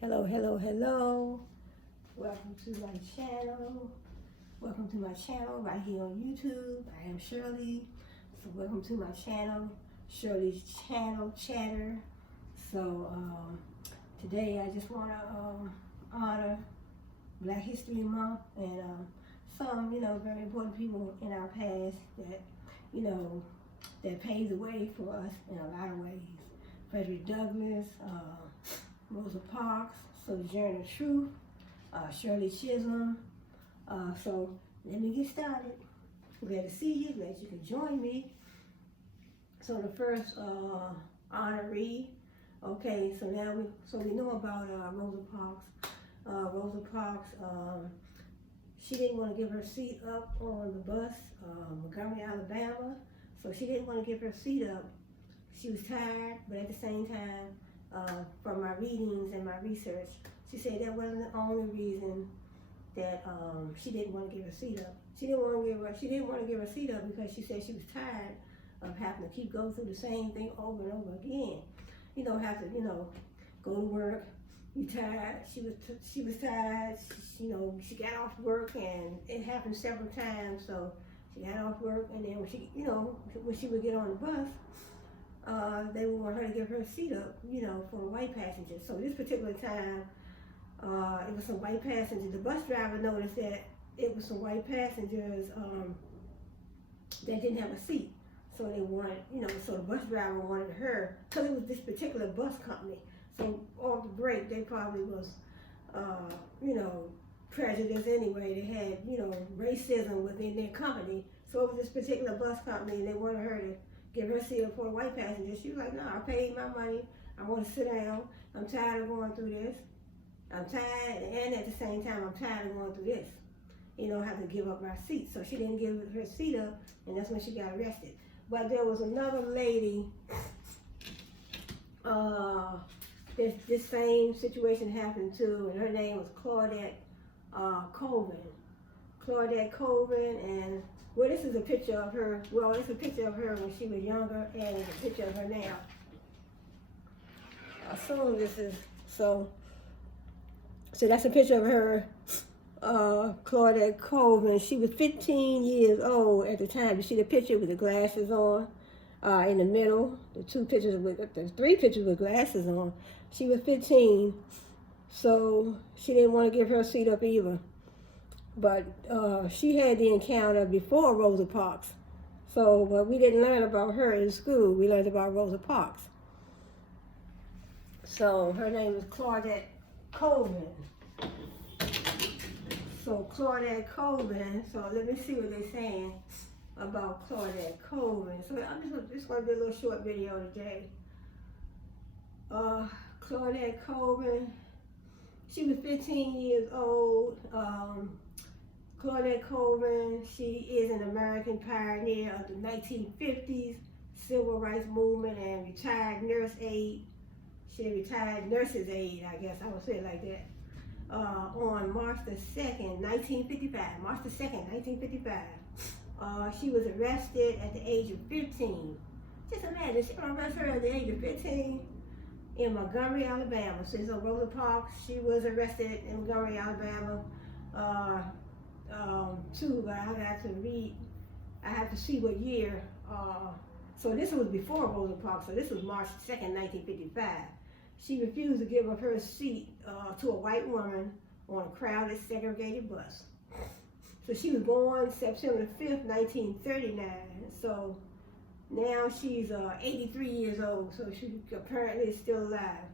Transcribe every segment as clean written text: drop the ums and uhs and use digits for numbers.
Hello, hello, hello. Welcome to my channel. Welcome to my channel right here on YouTube. I am Shirley. So welcome to my channel, Shirley's Channel Chatter. So today I just want to honor Black History Month and some, very important people in our past that, that paved the way for us in a lot of ways. Frederick Douglass, Rosa Parks, Sojourner Truth, Shirley Chisholm. So let me get started. Glad to see you. Glad you can join me. So the first honoree. Okay, so now we know about Rosa Parks. Rosa Parks. She didn't want to give her seat up on the bus, Montgomery, Alabama. So she didn't want to give her seat up. She was tired, but at the same time, from my readings and my research, she said that wasn't the only reason that she didn't want to give her seat up. She didn't want to give her seat up because she said she was tired of having to keep going through the same thing over and over again. You don't have to, go to work. You tired. She was tired. She got off work, and it happened several times. So she got off work, and then when she would get on the bus, they would want her to give her seat up, for white passengers. So this particular time, it was some white passengers. The bus driver noticed that it was some white passengers that didn't have a seat. So they wanted, so the bus driver wanted her, because it was this particular bus company. So off the break, they probably was, prejudice anyway. They had, racism within their company. So it was this particular bus company, and they wanted her to give her seat up for a white passenger. She was like, no, I paid my money. I want to sit down. I'm tired of going through this. I'm tired, and at the same time, I'm tired of going through this. Have to give up my seat. So she didn't give her seat up, and that's when she got arrested. But there was another lady, this same situation happened to, and her name was Claudette Colvin. Claudette Colvin, and well, this is a picture of her. Well, it's a picture of her when she was younger, and it's a picture of her now. I assume this is so that's a picture of her, Claudette Colvin. She was 15 years old at the time. You see the picture with the glasses on in the middle. The three pictures with glasses on. She was 15, so she didn't want to give her seat up either. But she had the encounter before Rosa Parks. But we didn't learn about her in school. We learned about Rosa Parks. So her name is Claudette Colvin. So Claudette Colvin, so let me see what they're saying about Claudette Colvin. So I'm just going to do a little short video today. Claudette Colvin, she was 15 years old. Claudette Colvin, she is an American pioneer of the 1950s civil rights movement and retired nurse aide. She retired nurse's aide, I guess I would say it like that. On March the 2nd, 1955. March the 2nd, 1955. She was arrested at the age of 15. Just imagine, she was arrested at the age of 15 in Montgomery, Alabama. So Rosa Parks, she was arrested in Montgomery, Alabama. But I have to see what year. So this was before Rosa Parks, so this was March 2nd, 1955. She refused to give up her seat to a white woman on a crowded, segregated bus. So she was born September 5th, 1939. So now she's 83 years old, so she apparently is still alive.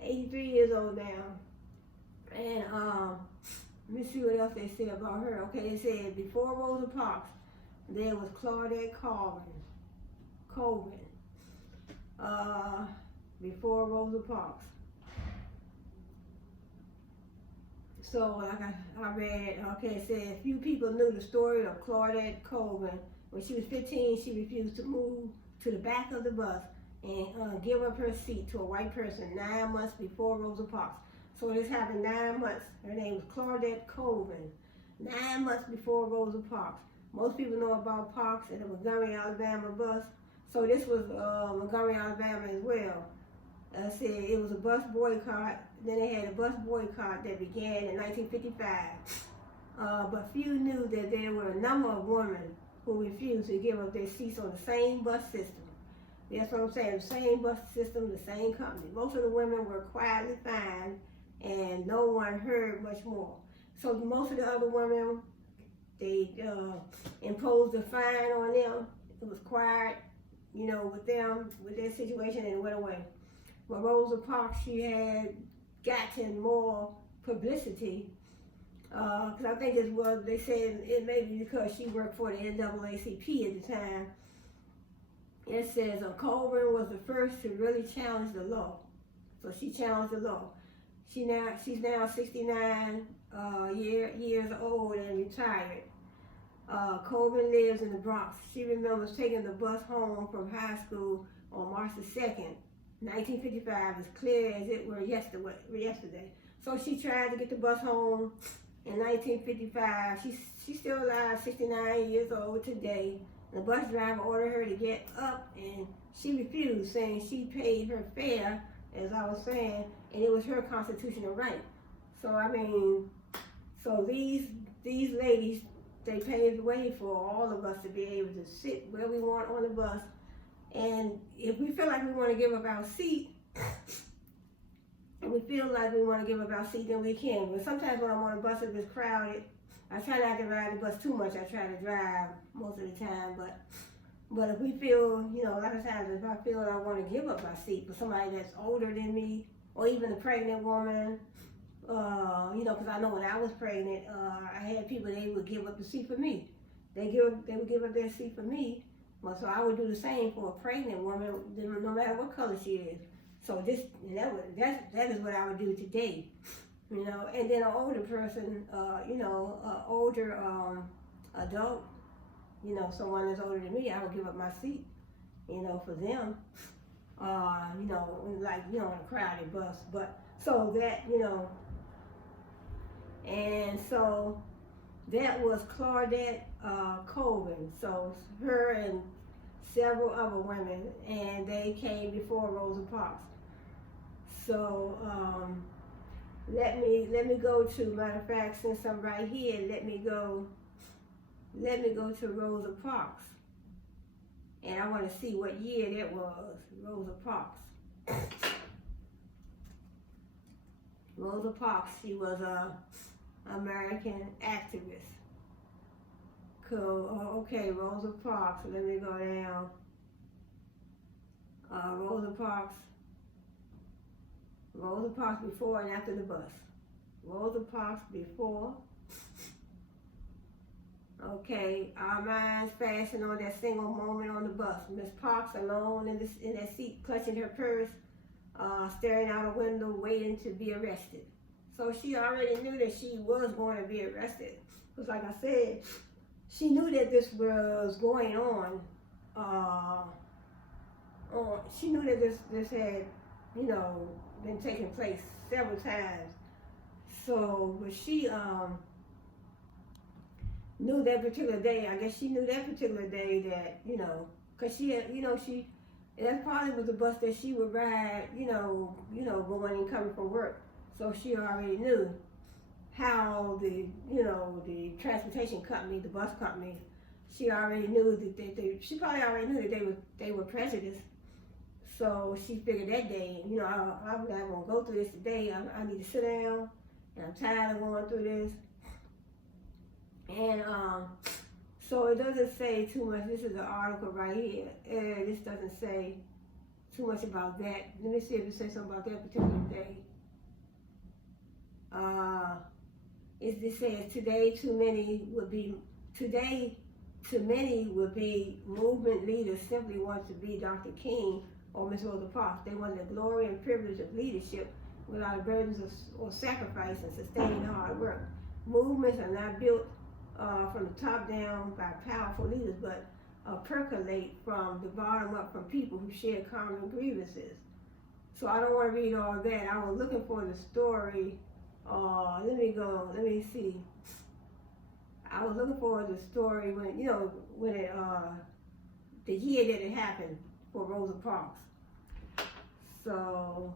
83 years old now. And let me see what else they say about her. Okay, they said before Rosa Parks, there was Claudette Colvin. Before Rosa Parks. So like I read, okay, it said few people knew the story of Claudette Colvin. When she was 15, she refused to move to the back of the bus and give up her seat to a white person 9 months before Rosa Parks. So this happened 9 months. Her name was Claudette Colvin. 9 months before Rosa Parks. Most people know about Parks and the Montgomery, Alabama bus. So this was Montgomery, Alabama as well. said it was a bus boycott. Then they had a bus boycott that began in 1955. But few knew that there were a number of women who refused to give up their seats on the same bus system. That's what I'm saying, the same bus system, the same company. Most of the women were quietly fined and no one heard much more. So most of the other women, they imposed a fine on them. It was quiet, with them, with their situation, and it went away. But Rosa Parks, she had gotten more publicity, because I think they said it may be because she worked for the NAACP at the time. It says Colvin was the first to really challenge the law. So she challenged the law. She's now 69 years old and retired. Colvin lives in the Bronx. She remembers taking the bus home from high school on March the 2nd, 1955, as clear as it were yesterday. So she tried to get the bus home in 1955. She's still alive, 69 years old today. The bus driver ordered her to get up, and she refused, saying she paid her fare, as I was saying, and it was her constitutional right. So so these ladies, they paved the way for all of us to be able to sit where we want on the bus. And if we feel like we want to give up our seat, then we can. But sometimes when I'm on a bus and it's crowded, I try not to ride the bus too much. I try to drive most of the time. But if we feel, a lot of times if I feel I want to give up my seat for somebody that's older than me, or even a pregnant woman, because I know when I was pregnant, I had people, they would give up the seat for me. They would give up their seat for me. Well, so I would do the same for a pregnant woman, no matter what color she is. So that is what I would do today. And then an older person, older adult, someone that's older than me, I would give up my seat, for them, in a crowded bus. But so that, and so that was Claudette Colvin. So her and several other women, and they came before Rosa Parks. So, let me go to, matter of fact, since I'm right here, let me go to Rosa Parks. And I want to see what year that was, Rosa Parks. Rosa Parks, she was a American activist. Cool. Okay, Rosa Parks, let me go down. Rosa Parks before and after the bus. Rosa Parks before. Okay, our minds fastened on that single moment on the bus. Miss Parks alone in that seat, clutching her purse, staring out a window, waiting to be arrested. So she already knew that she was going to be arrested. Because like I said, she knew that this was going on. She knew that this had, been taking place several times. So, but she knew that particular day. I guess she knew that particular day that, because she had, that probably was the bus that she would ride, going and coming from work. So she already knew how the transportation company, the bus company, she already knew that she probably already knew that they were prejudiced. So she figured that day, I'm not going to go through this today. I need to sit down, and I'm tired of going through this. And so it doesn't say too much. This is an article right here. This doesn't say too much about that. Let me see if it says something about that particular day. It says today to many would be movement leaders simply want to be Dr. King or Miss Rosa Parks. They want the glory and privilege of leadership without the burdens or sacrifice and sustaining hard work. Movements are not built from the top down by powerful leaders, but percolate from the bottom up from people who share common grievances. So I don't want to read all that. I was looking for the story. Let me see. I was looking for the story when the year that it happened for Rosa Parks. So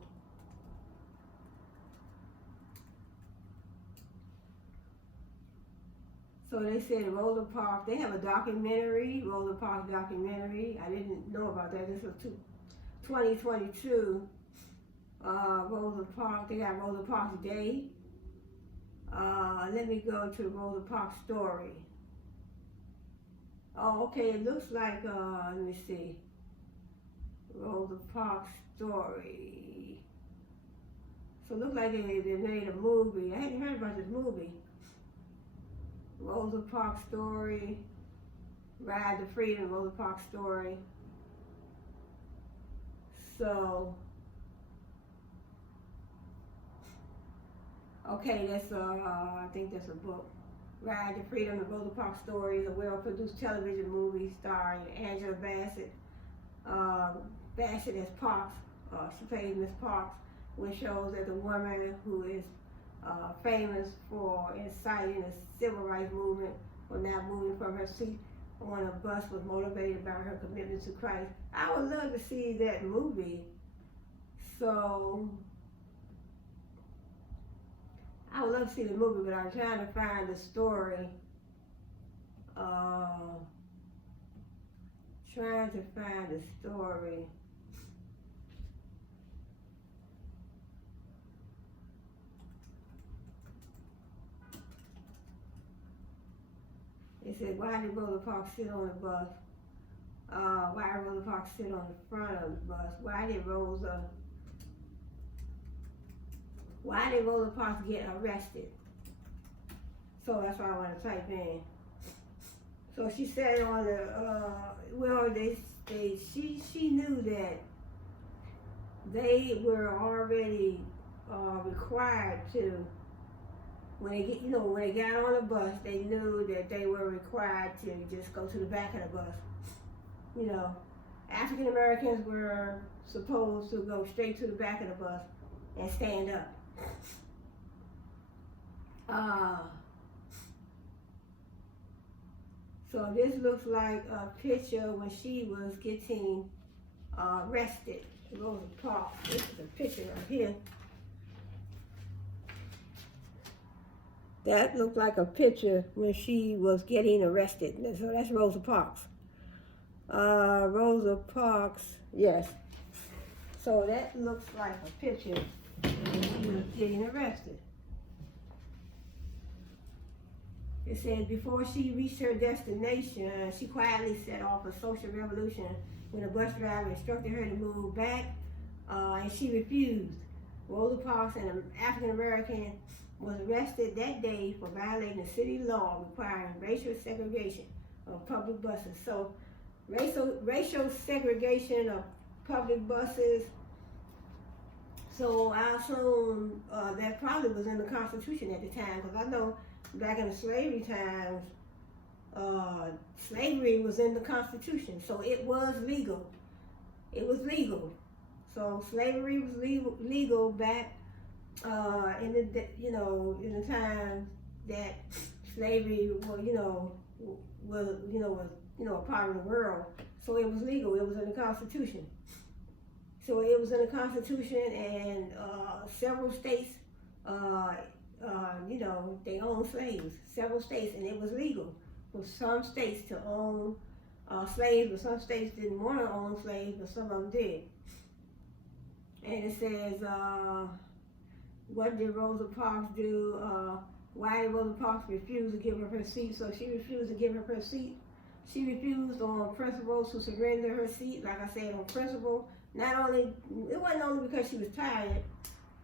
they said Rosa Parks, they have a documentary, Rosa Parks documentary. I didn't know about that. This was 2022. Rosa Parks, they got Rosa Parks Day. Let me go to Rosa Parks story. Oh, okay, it looks like, let me see. Rosa Parks story. So it looks like they made a movie. I hadn't heard about this movie. Rosa Parks story. Ride to Freedom, Rosa Parks story. So, okay, that's I think that's a book. Ride to Freedom, the Rosa Parks story is a well-produced television movie starring Angela Bassett. Bassett as Parks, she plays Miss Parks, which shows that the woman who is famous for inciting the civil rights movement or not moving from her seat on a bus was motivated by her commitment to Christ. I would love to see that movie. So I would love to see the movie, but I'm trying to find the story. Trying to find the story. It said, why did Rosa Parks sit on the bus? Why did Rosa Parks sit on the front of the bus? Why did Rosa Parks get arrested? So that's what I want to type in. So she said on the, she knew that they were already required to, when they got on the bus, they knew that they were required to just go to the back of the bus. You know, African Americans were supposed to go straight to the back of the bus and stand up. So this looks like a picture when she was getting arrested. Rosa Parks. This is a picture right here. That looked like a picture when she was getting arrested. So that's Rosa Parks. Rosa Parks, yes. So that looks like a picture when she was getting arrested. It says, before she reached her destination, she quietly set off a social revolution when a bus driver instructed her to move back, and she refused. Rosa Parks, an African American, was arrested that day for violating the city law requiring racial segregation of public buses. So, racial segregation of public buses. So I assume that probably was in the Constitution at the time, because I know back in the slavery times, slavery was in the Constitution, so it was legal. It was legal. So slavery was legal back in the time that slavery was a part of the world. So it was legal. It was in the Constitution. So it was in the Constitution, and several states, they owned slaves. Several states, and it was legal for some states to own slaves, but some states didn't want to own slaves, but some of them did. And it says, what did Rosa Parks do? Why did Rosa Parks refuse to give up her seat? So she refused to give up her seat. She refused on principle to surrender her seat, like I said, on principle. It wasn't only because she was tired,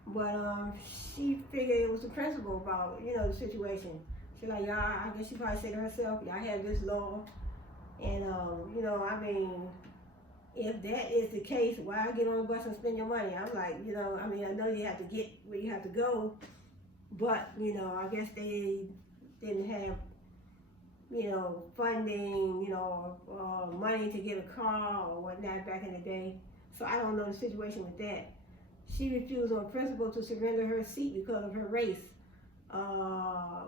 but she figured it was the principle about, the situation. She's like, y'all, I guess she probably said to herself, y'all have this law, and, if that is the case, why get on the bus and spend your money? I'm like, I know you have to get where you have to go, but, I guess they didn't have, funding, money to get a car or whatnot back in the day. So I don't know the situation with that. She refused on principle to surrender her seat because of her race,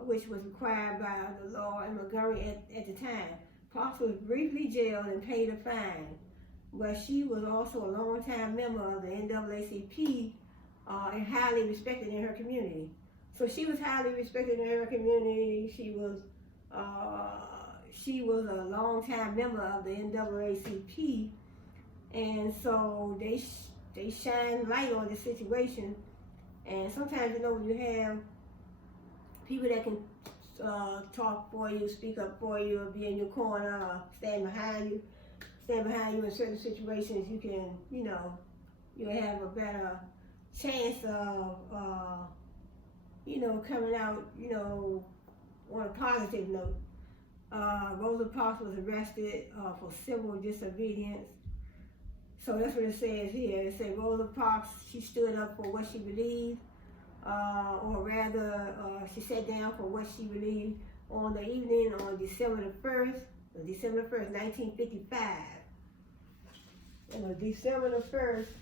which was required by the law in Montgomery at the time. Parks was briefly jailed and paid a fine. but she was also a longtime member of the NAACP and highly respected in her community. So she was highly respected in her community. She was a longtime member of the NAACP, and so they shine light on the situation. And sometimes, you know, when you have people that can talk for you, speak up for you, or be in your corner, or stand behind you in certain situations, you can, you know, you have a better chance of, you know, coming out, you know, on a positive note. Rosa Parks was arrested for civil disobedience. So that's what it says here. It says Rosa Parks, she stood up for what she believed, or rather, she sat down for what she believed on the evening on December the 1st, 1955. And on December the 1st,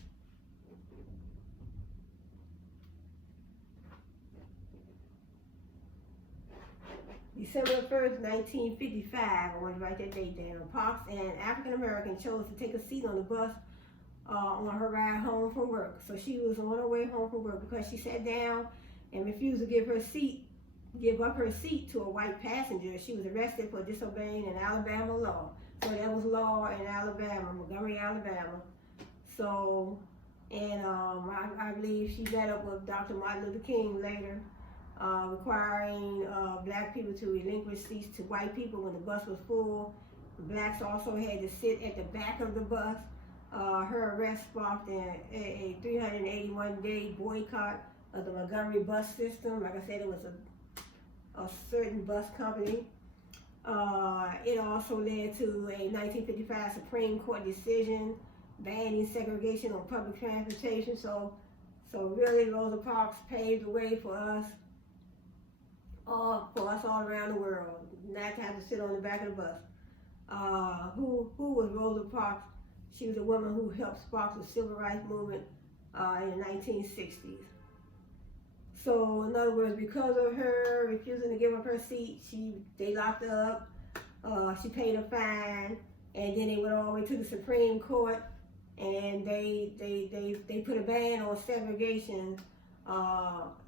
December 1st, 1955, I want to write that date down. Parks, an African American, chose to take a seat on the bus on her ride home from work. So she was on her way home from work because she sat down and refused to give up her seat to a white passenger. She was arrested for disobeying an Alabama law. So that was law in Alabama, Montgomery, Alabama. So, and I believe she met up with Dr. Martin Luther King later, requiring black people to relinquish seats to white people when the bus was full. Blacks also had to sit at the back of the bus. Her arrest sparked a 381-day boycott of the Montgomery bus system. Like I said, it was a certain bus company. It also led to a 1955 Supreme Court decision banning segregation on public transportation. So really, Rosa Parks paved the way for us all around the world, not to have to sit on the back of the bus. Who was Rosa Parks? She was a woman who helped spark the civil rights movement in the 1960s. So in other words, because of her refusing to give up her seat, they locked her up. She paid a fine, and then they went all the way to the Supreme Court, and they put a ban on segregation,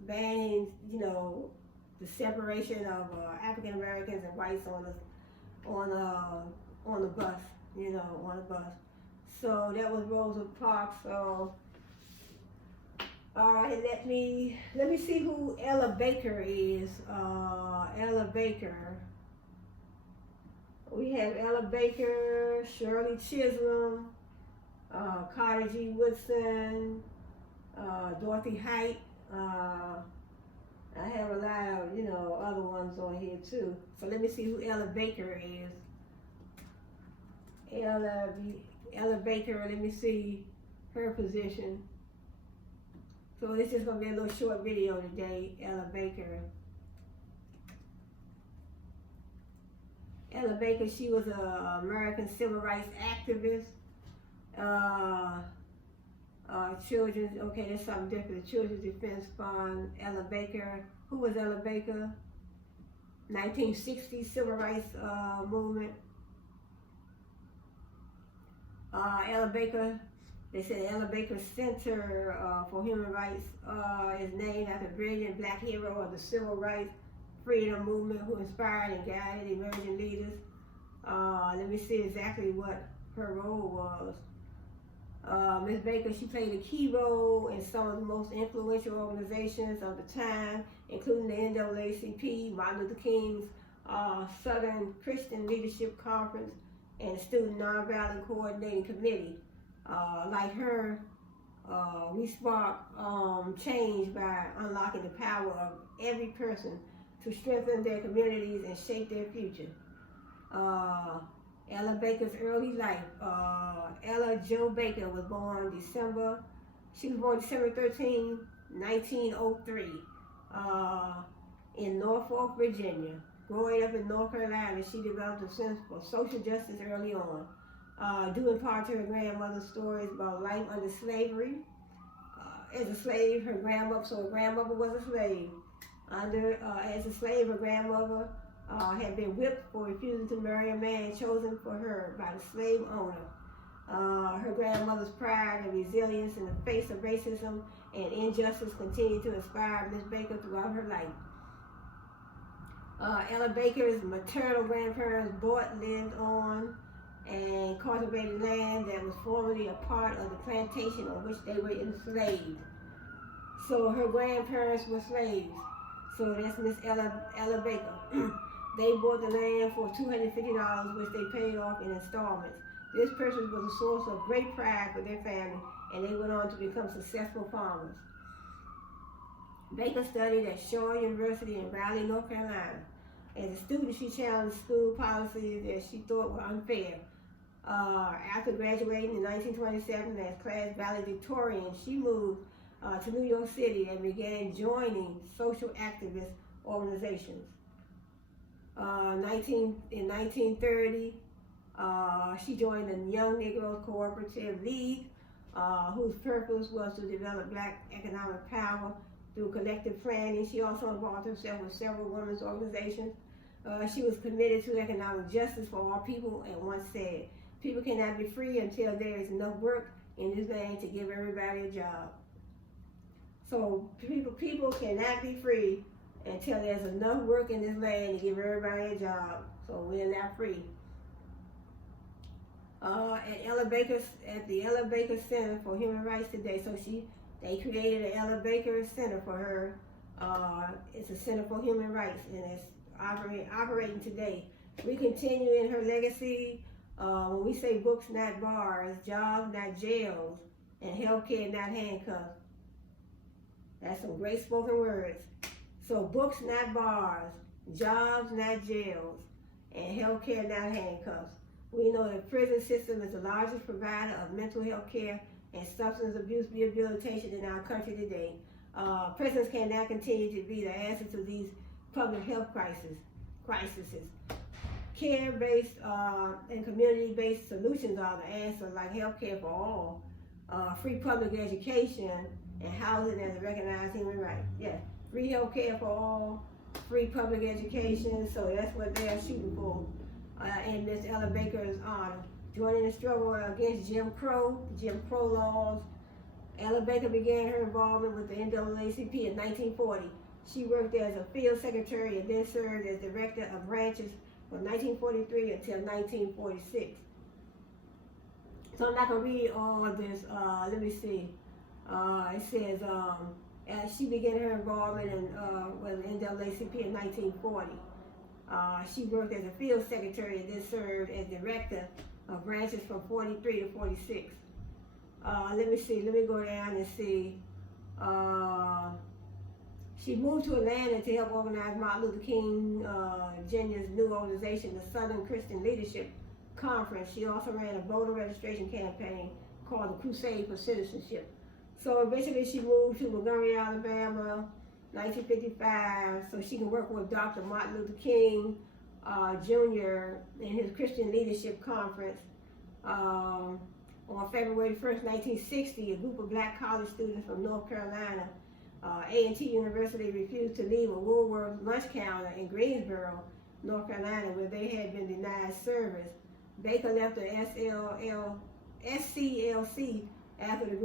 banning, you know, the separation of African Americans and whites on the bus, you know, on the bus. So that was Rosa Parks. So, all right, let me see who Ella Baker is. Ella Baker. We have Ella Baker, Shirley Chisholm, Carter G. Woodson, Dorothy-Height. I have a lot of, you know, other ones on here too. So let me see who Ella Baker is. Ella Baker, let me see her position. So this is going to be a little short video today, Ella Baker. Ella Baker, she was an American civil rights activist. Children's, okay, that's something different. The Children's Defense Fund, Ella Baker. Who was Ella Baker? 1960s civil rights movement. Ella Baker, they said Ella Baker Center for Human Rights is named after a brilliant black hero of the civil rights freedom movement who inspired and guided emerging leaders. Let me see exactly what her role was. Ms. Baker, she played a key role in some of the most influential organizations of the time, including the NAACP, Martin Luther King's Southern Christian Leadership Conference, and the Student Nonviolent Coordinating Committee. Like her, we spark change by unlocking the power of every person to strengthen their communities and shape their future. Ella Baker's early life. Ella Jo Baker was born December 13, 1903, in Norfolk, Virginia. Growing up in North Carolina, she developed a sense for social justice early on, due in part to her grandmother's stories about life under slavery. As a slave, her grandmother was a slave. As a slave, her grandmother had been whipped for refusing to marry a man chosen for her by the slave owner. Her grandmother's pride and resilience in the face of racism and injustice continue to inspire Miss Baker throughout her life. Ella Baker's maternal grandparents bought, lived on, and cultivated land that was formerly a part of the plantation on which they were enslaved. So her grandparents were slaves. So that's Miss Ella Baker. They bought the land for $250, which they paid off in installments. This purchase was a source of great pride for their family, and they went on to become successful farmers. Baker studied at Shaw University in Raleigh, North Carolina. As a student, she challenged school policies that she thought were unfair. After graduating in 1927 as class valedictorian, she moved to New York City and began joining social activist organizations. In 1930, she joined the Young Negroes Cooperative League, whose purpose was to develop black economic power through collective planning. She also involved herself with several women's organizations. She was committed to economic justice for all people and once said, "People cannot be free until there is enough work in this land to give everybody a job." So people cannot be free until there's enough work in this land to give everybody a job. So we're not free. At the Ella Baker Center for Human Rights today, so they created an Ella Baker Center for her. It's a Center for Human Rights, and it's operating today. We continue in her legacy. When we say books, not bars, jobs, not jails, and healthcare, not handcuffs. That's some great spoken words. So books, not bars, jobs, not jails, and healthcare, not handcuffs. We know the prison system is the largest provider of mental health care and substance abuse rehabilitation in our country today. Prisons cannot continue to be the answer to these public health crises. Care-based and community-based solutions are the answer, like health care for all, free public education, and housing as a recognized human right. Yeah, free health care for all, free public education, so that's what they're shooting for in Miss Ella Baker's honor. Joining the struggle against Jim Crow laws, Ella Baker began her involvement with the NAACP in 1940. She worked as a field secretary and then served as director of branches from 1943 until 1946. So I'm not going to read all of this. Let me see. It says as she began her involvement with the NAACP in 1940. She worked as a field secretary and then served as director of branches from 43 to 46. Let me go down and see. She moved to Atlanta to help organize Martin Luther King Jr.'s new organization, the Southern Christian Leadership Conference. She also ran a voter registration campaign called the Crusade for Citizenship. So eventually she moved to Montgomery, Alabama, 1955, so she can work with Dr. Martin Luther King Jr. in his Christian Leadership Conference. On February 1st, 1960, a group of black college students from North Carolina, A&T University, refused to leave a Woolworth lunch counter in Greensboro, North Carolina, where they had been denied service. Baker left the SCLC after the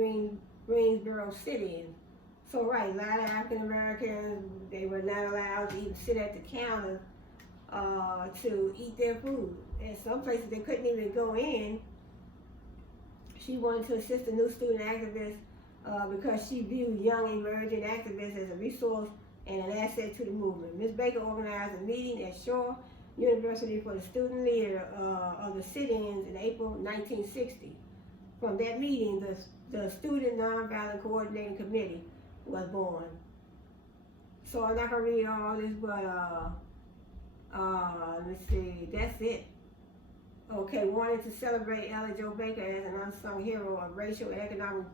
Greensboro sit-in. So right, a lot of African Americans, they were not allowed to even sit at the counter to eat their food. And some places they couldn't even go in. She wanted to assist the new student activists because she viewed young emerging activists as a resource and an asset to the movement. Ms. Baker organized a meeting at Shaw University for the student leader of the sit-ins in April 1960. From that meeting, the Student Nonviolent Coordinating Committee was born. So I'm not gonna read all this, but let's see, that's it. Okay, wanting to celebrate Ella Jo Baker as an unsung hero of racial and economic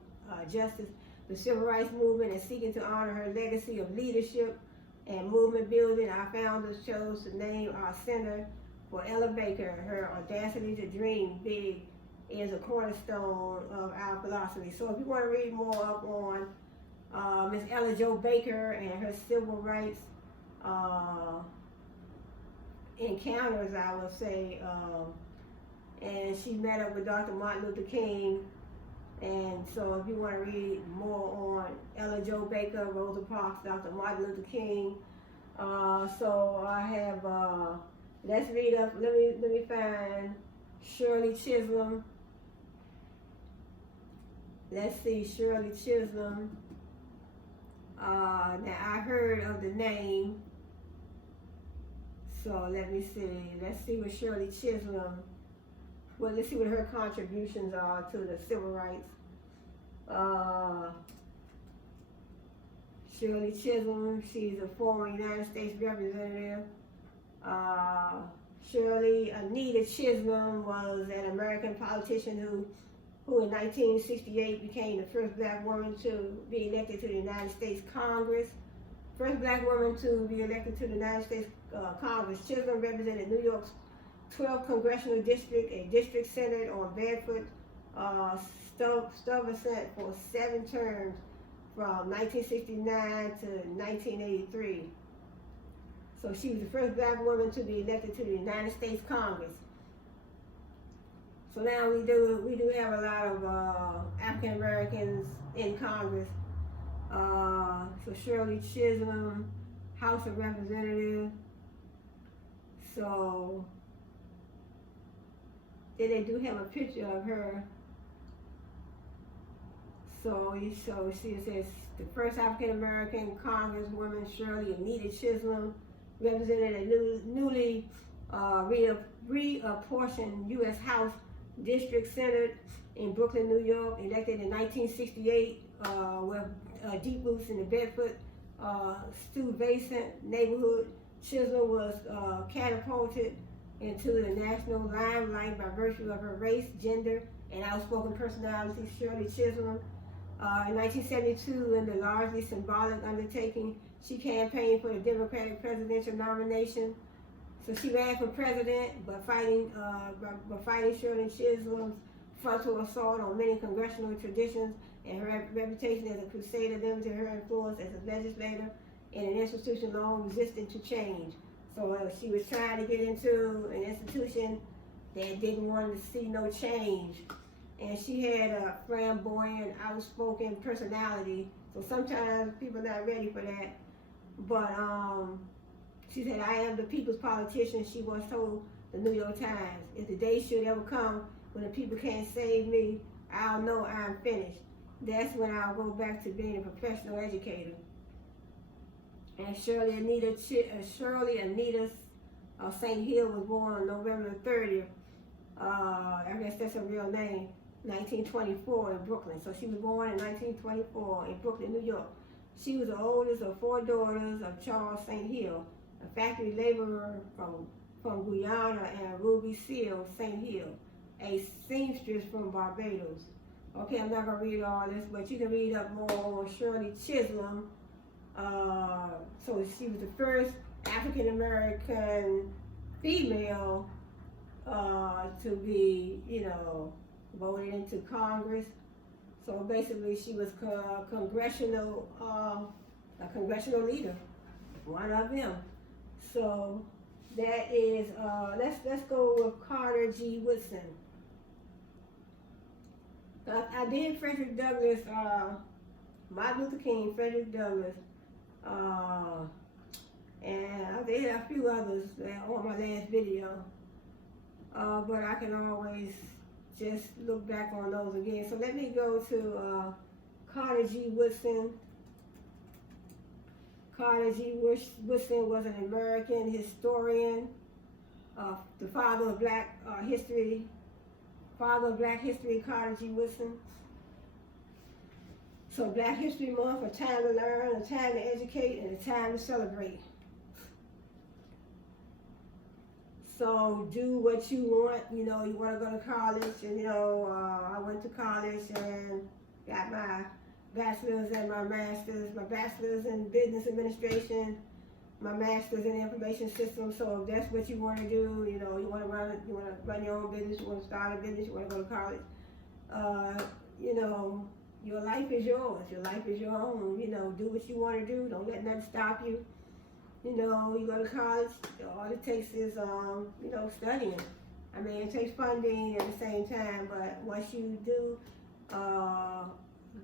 justice, the civil rights movement, and seeking to honor her legacy of leadership and movement building, our founders chose to name our center for Ella Baker. Her audacity to dream big is a cornerstone of our philosophy. So if you want to read more up on Miss Ella Jo Baker and her civil rights encounters, I would say and she met up with Dr. Martin Luther King. And so if you want to read more on Ella Jo Baker, Rosa Parks, Dr. Martin Luther King, so I have, let's read up, let me find Shirley Chisholm. Let's see, Shirley Chisholm. Now I heard of the name, so let me see. Let's see what Shirley Chisholm, well, let's see what her contributions are to the civil rights. Shirley Chisholm, she's a former United States representative. Shirley Anita Chisholm was an American politician who in 1968 became the first black woman to be elected to the United States Congress. First black woman to be elected to the United States Congress. Chisholm represented New York's 12th Congressional District, a district centered on Bedford Stuyvesant for 7 terms from 1969 to 1983. So she was the first black woman to be elected to the United States Congress. So now we do have a lot of African Americans in Congress. So Shirley Chisholm, House of Representatives. So then they do have a picture of her. So she says the first African American Congresswoman, Shirley Anita Chisholm, represented a newly reapportioned U.S. House district centered in Brooklyn, New York, elected in 1968 with deep roots in the Bedford Stuyvesant neighborhood. Chisholm was catapulted into the national limelight by virtue of her race, gender, and outspoken personality. Shirley Chisholm, in 1972, in the largely symbolic undertaking, she campaigned for the Democratic presidential nomination. So she ran for president, but fighting Shirley Chisholm's frontal assault on many congressional traditions and her reputation as a crusader limited her influence as a legislator in an institution long resistant to change. So she was trying to get into an institution that didn't want to see no change. And she had a flamboyant, outspoken personality. So sometimes people are not ready for that. But she said, "I am the people's politician," she once told the New York Times. "If the day should ever come when the people can't save me, I'll know I'm finished. That's when I'll go back to being a professional educator." And Shirley Anita St. Hill was born on November 30th. I guess that's her real name, 1924 in Brooklyn. So she was born in 1924 in Brooklyn, New York. She was the oldest of 4 daughters of Charles St. Hill, a factory laborer from Guyana, and Ruby Seal St. Hill, a seamstress from Barbados. Okay, I'm not going to read all this, but you can read up more on Shirley Chisholm. So she was the first African American female to be, voted into Congress. So basically, she was a congressional leader, one of them. So that is, let's go with Carter G. Woodson. I did Frederick Douglass, Martin Luther King, Frederick Douglass, and I did a few others on my last video, but I can always just look back on those again. So let me go to Carter G. Woodson. Carter G. Woodson was an American historian, the father of Black history. Father of Black history, Carter G. Woodson. So Black History Month, a time to learn, a time to educate, and a time to celebrate. So do what you want. You want to go to college, and I went to college and got my bachelor's and my master's. My bachelor's in business administration, my master's in information systems. So if that's what you want to do, you want to run your own business, you want to start a business, you want to go to college. Your life is yours. Your life is your own. Do what you want to do. Don't let nothing stop you. You go to college, all it takes is, studying. I mean, it takes funding at the same time, but once you do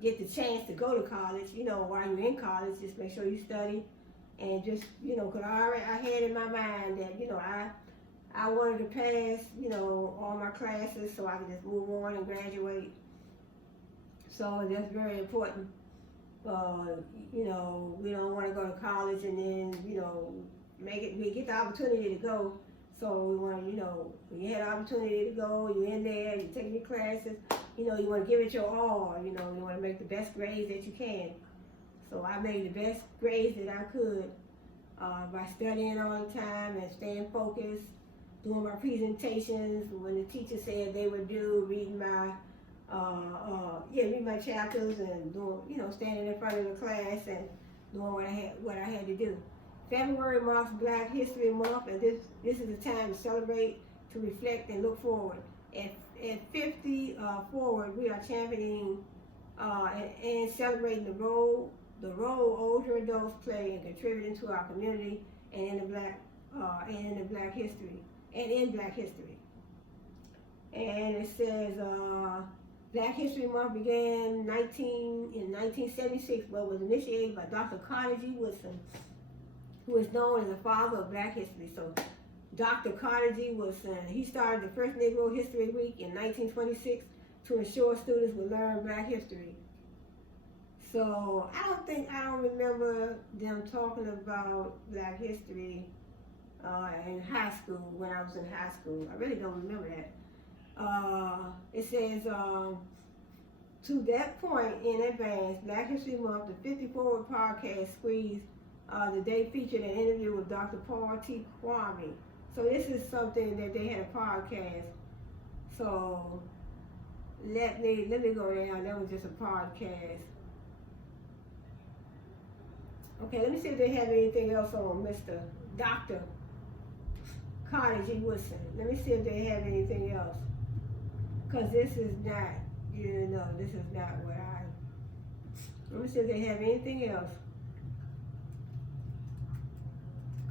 get the chance to go to college, you know, while you're in college, just make sure you study and just, you know, because I had in my mind that, you know, I wanted to pass, you know, all my classes so I could just move on and graduate. So that's very important. You know, we don't want to go to college and then, you know, we get the opportunity to go. So we want to, you know, when you had the opportunity to go, you're in there, you're taking your classes, you know, you want to give it your all, you know, you want to make the best grades that you can. So I made the best grades that I could by studying all the time and staying focused, doing my presentations when the teacher said they would do, reading my chapters and doing, you know, standing in front of the class and doing what I had to do. February marks Black History Month, and this is a time to celebrate, to reflect, and look forward. At 50 Forward, we are championing and celebrating the role older adults play in contributing to our community and in Black history. And it says Black History Month began in 1976, but was initiated by Dr. Carter G. Woodson, who is known as the father of Black history. So Dr. Carter G. Woodson, he started the first Negro History Week in 1926 to ensure students would learn Black history. So I don't remember them talking about Black history in high school, when I was in high school. I really don't remember that. It says, to that point in advance, Black History Month, the 50 Forward podcast squeezed the day featured an interview with Dr. Paul T. Kwame. So this is something that they had a podcast. So let me go down. That was just a podcast. Okay, let me see if they have anything else on Mr. Dr. Carter G. Woodson. Let me see if they have anything else. Because this is not, you know, this is not what let me see if they have anything else.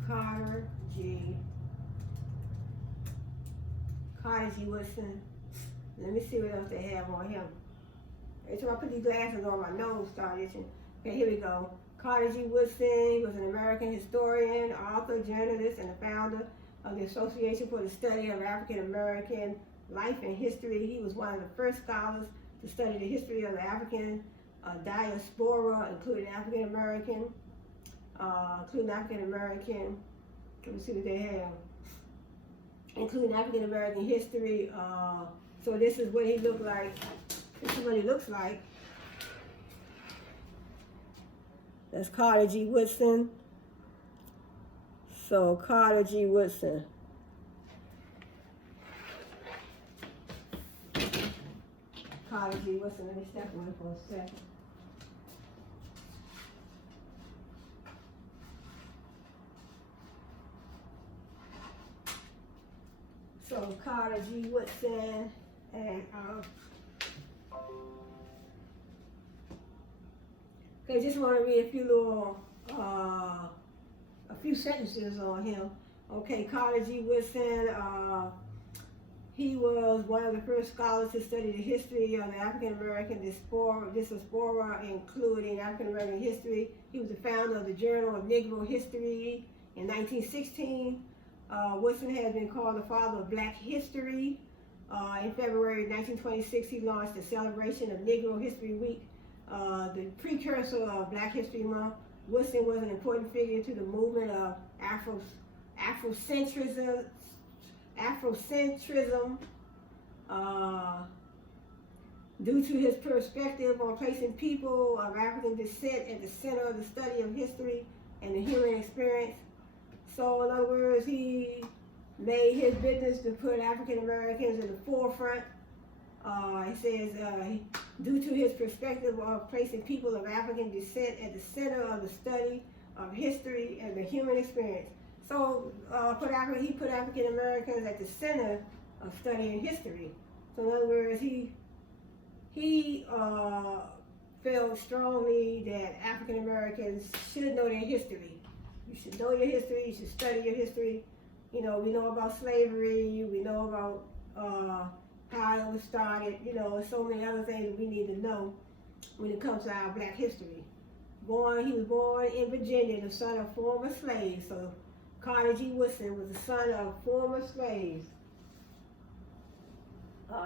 Carter G. Woodson. Let me see what else they have on him. Every time I put these glasses on, my nose started itching. Okay, here we go. Carter G. Woodson, he was an American historian, author, journalist, and the founder of the Association for the Study of African American Life and History. He was one of the first scholars to study the history of the African diaspora, including African American. Let me see what they have. Including African American history. So this is what he looked like. This is what he looks like. That's Carter G. Woodson. So Carter G. Woodson. Carter G. Woodson. Let me step away for a second. So Carter G. Woodson, and okay, just want to read a few sentences on him. Okay, Carter G. Woodson, he was one of the first scholars to study the history of the African American diaspora, including African American history. He was the founder of the Journal of Negro History in 1916. Woodson has been called the father of Black history. In February 1926, he launched the celebration of Negro History Week, the precursor of Black History Month. Woodson was an important figure to the movement of Afrocentrism, due to his perspective on placing people of African descent at the center of the study of history and the human experience. So in other words, he made his business to put African Americans in the forefront. He says, due to his perspective of placing people of African descent at the center of the study of history and the human experience. So he put African Americans at the center of studying history. So in other words, he felt strongly that African Americans should know their history. You should know your history, you should study your history, You know, we know about slavery, we know about how it was started, you know, so many other things that we need to know when it comes to our black history. He was born in Virginia, the son of former slaves. So Carter G. Woodson was the son of former slaves.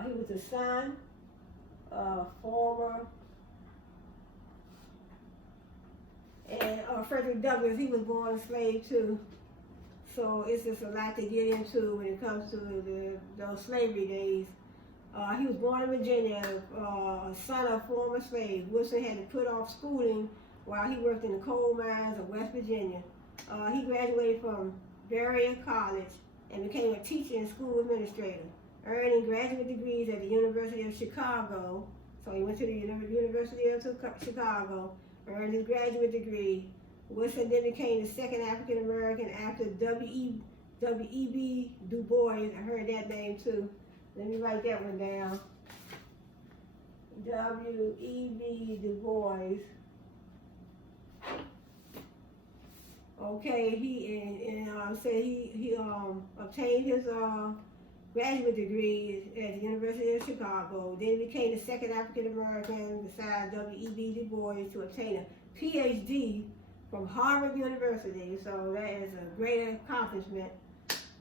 He was the son of former, and Frederick Douglass, he was born a slave too. So it's just a lot to get into when it comes to those slavery days. He was born in Virginia, a son of former slaves. Woodson had to put off schooling while he worked in the coal mines of West Virginia. He graduated from Berea College and became a teacher and school administrator, earning graduate degrees at the University of Chicago. So he went to the University of Chicago, earned his graduate degree. Woodson then became the second African American after W.E.B. Du Bois. I heard that name too. Let me write that one down. W.E.B. Du Bois. Okay, he obtained his graduate degree at the University of Chicago. Then he became the second African American besides W.E.B. Du Bois to obtain a PhD from Harvard University. So that is a great accomplishment.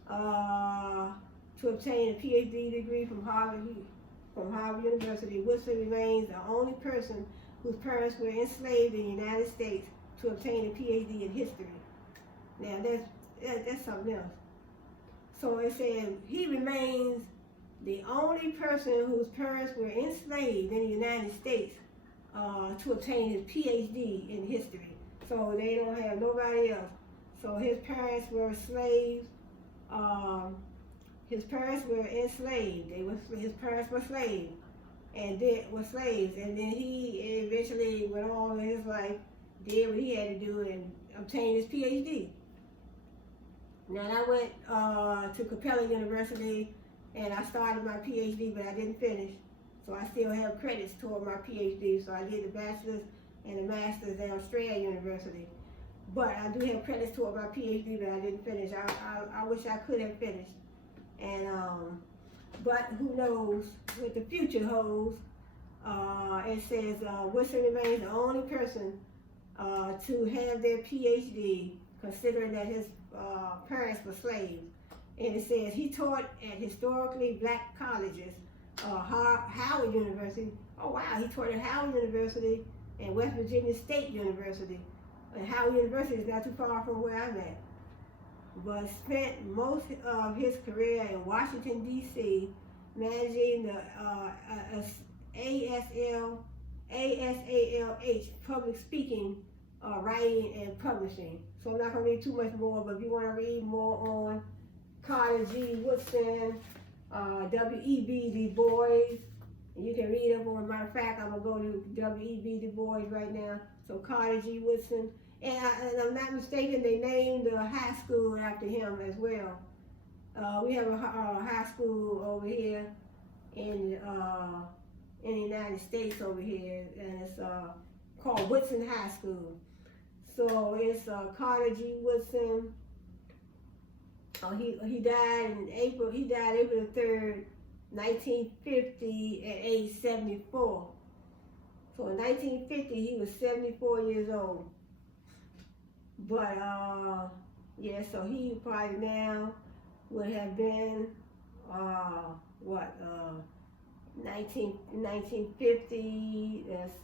To obtain a PhD degree from Harvard University, Woodson remains the only person whose parents were enslaved in the United States to obtain a PhD in history. Now that's something else. So it says he remains the only person whose parents were enslaved in the United States to obtain his PhD in history. So they don't have nobody else. So his parents were slaves. His parents were enslaved. His parents were slaves, and then he eventually went on with his life, did what he had to do, and obtained his PhD. Now I went to Capella University, and I started my PhD, but I didn't finish. So I still have credits toward my PhD. So I did the bachelor's and the master's at Australia University. But I do have credits toward my PhD, but I didn't finish. I wish I could have finished. And but who knows what the future holds. It says Woodson remains the only person to have their PhD, considering that his parents were slaves. And it says he taught at historically black colleges, Howard University. Oh wow, he taught at Howard University and West Virginia State University. And Howard University is not too far from where I'm at. But spent most of his career in Washington, D.C., managing the ASALH, public speaking, writing, and publishing. So I'm not going to read too much more, but if you want to read more on Carter G. Woodson, W.E.B. Du Bois, you can read up on. Matter of fact, I'm going to go to W.E.B. Du Bois right now. So Carter G. Woodson. And I'm not mistaken, they named the high school after him as well. We have a high school over here in the United States over here, and it's called Woodson High School. So it's Carter G. Woodson. He died in April. He died April the 3rd, 1950, at age 74. So in 1950, he was 74 years old. But, yeah, so he probably now would have been, 1950, that's,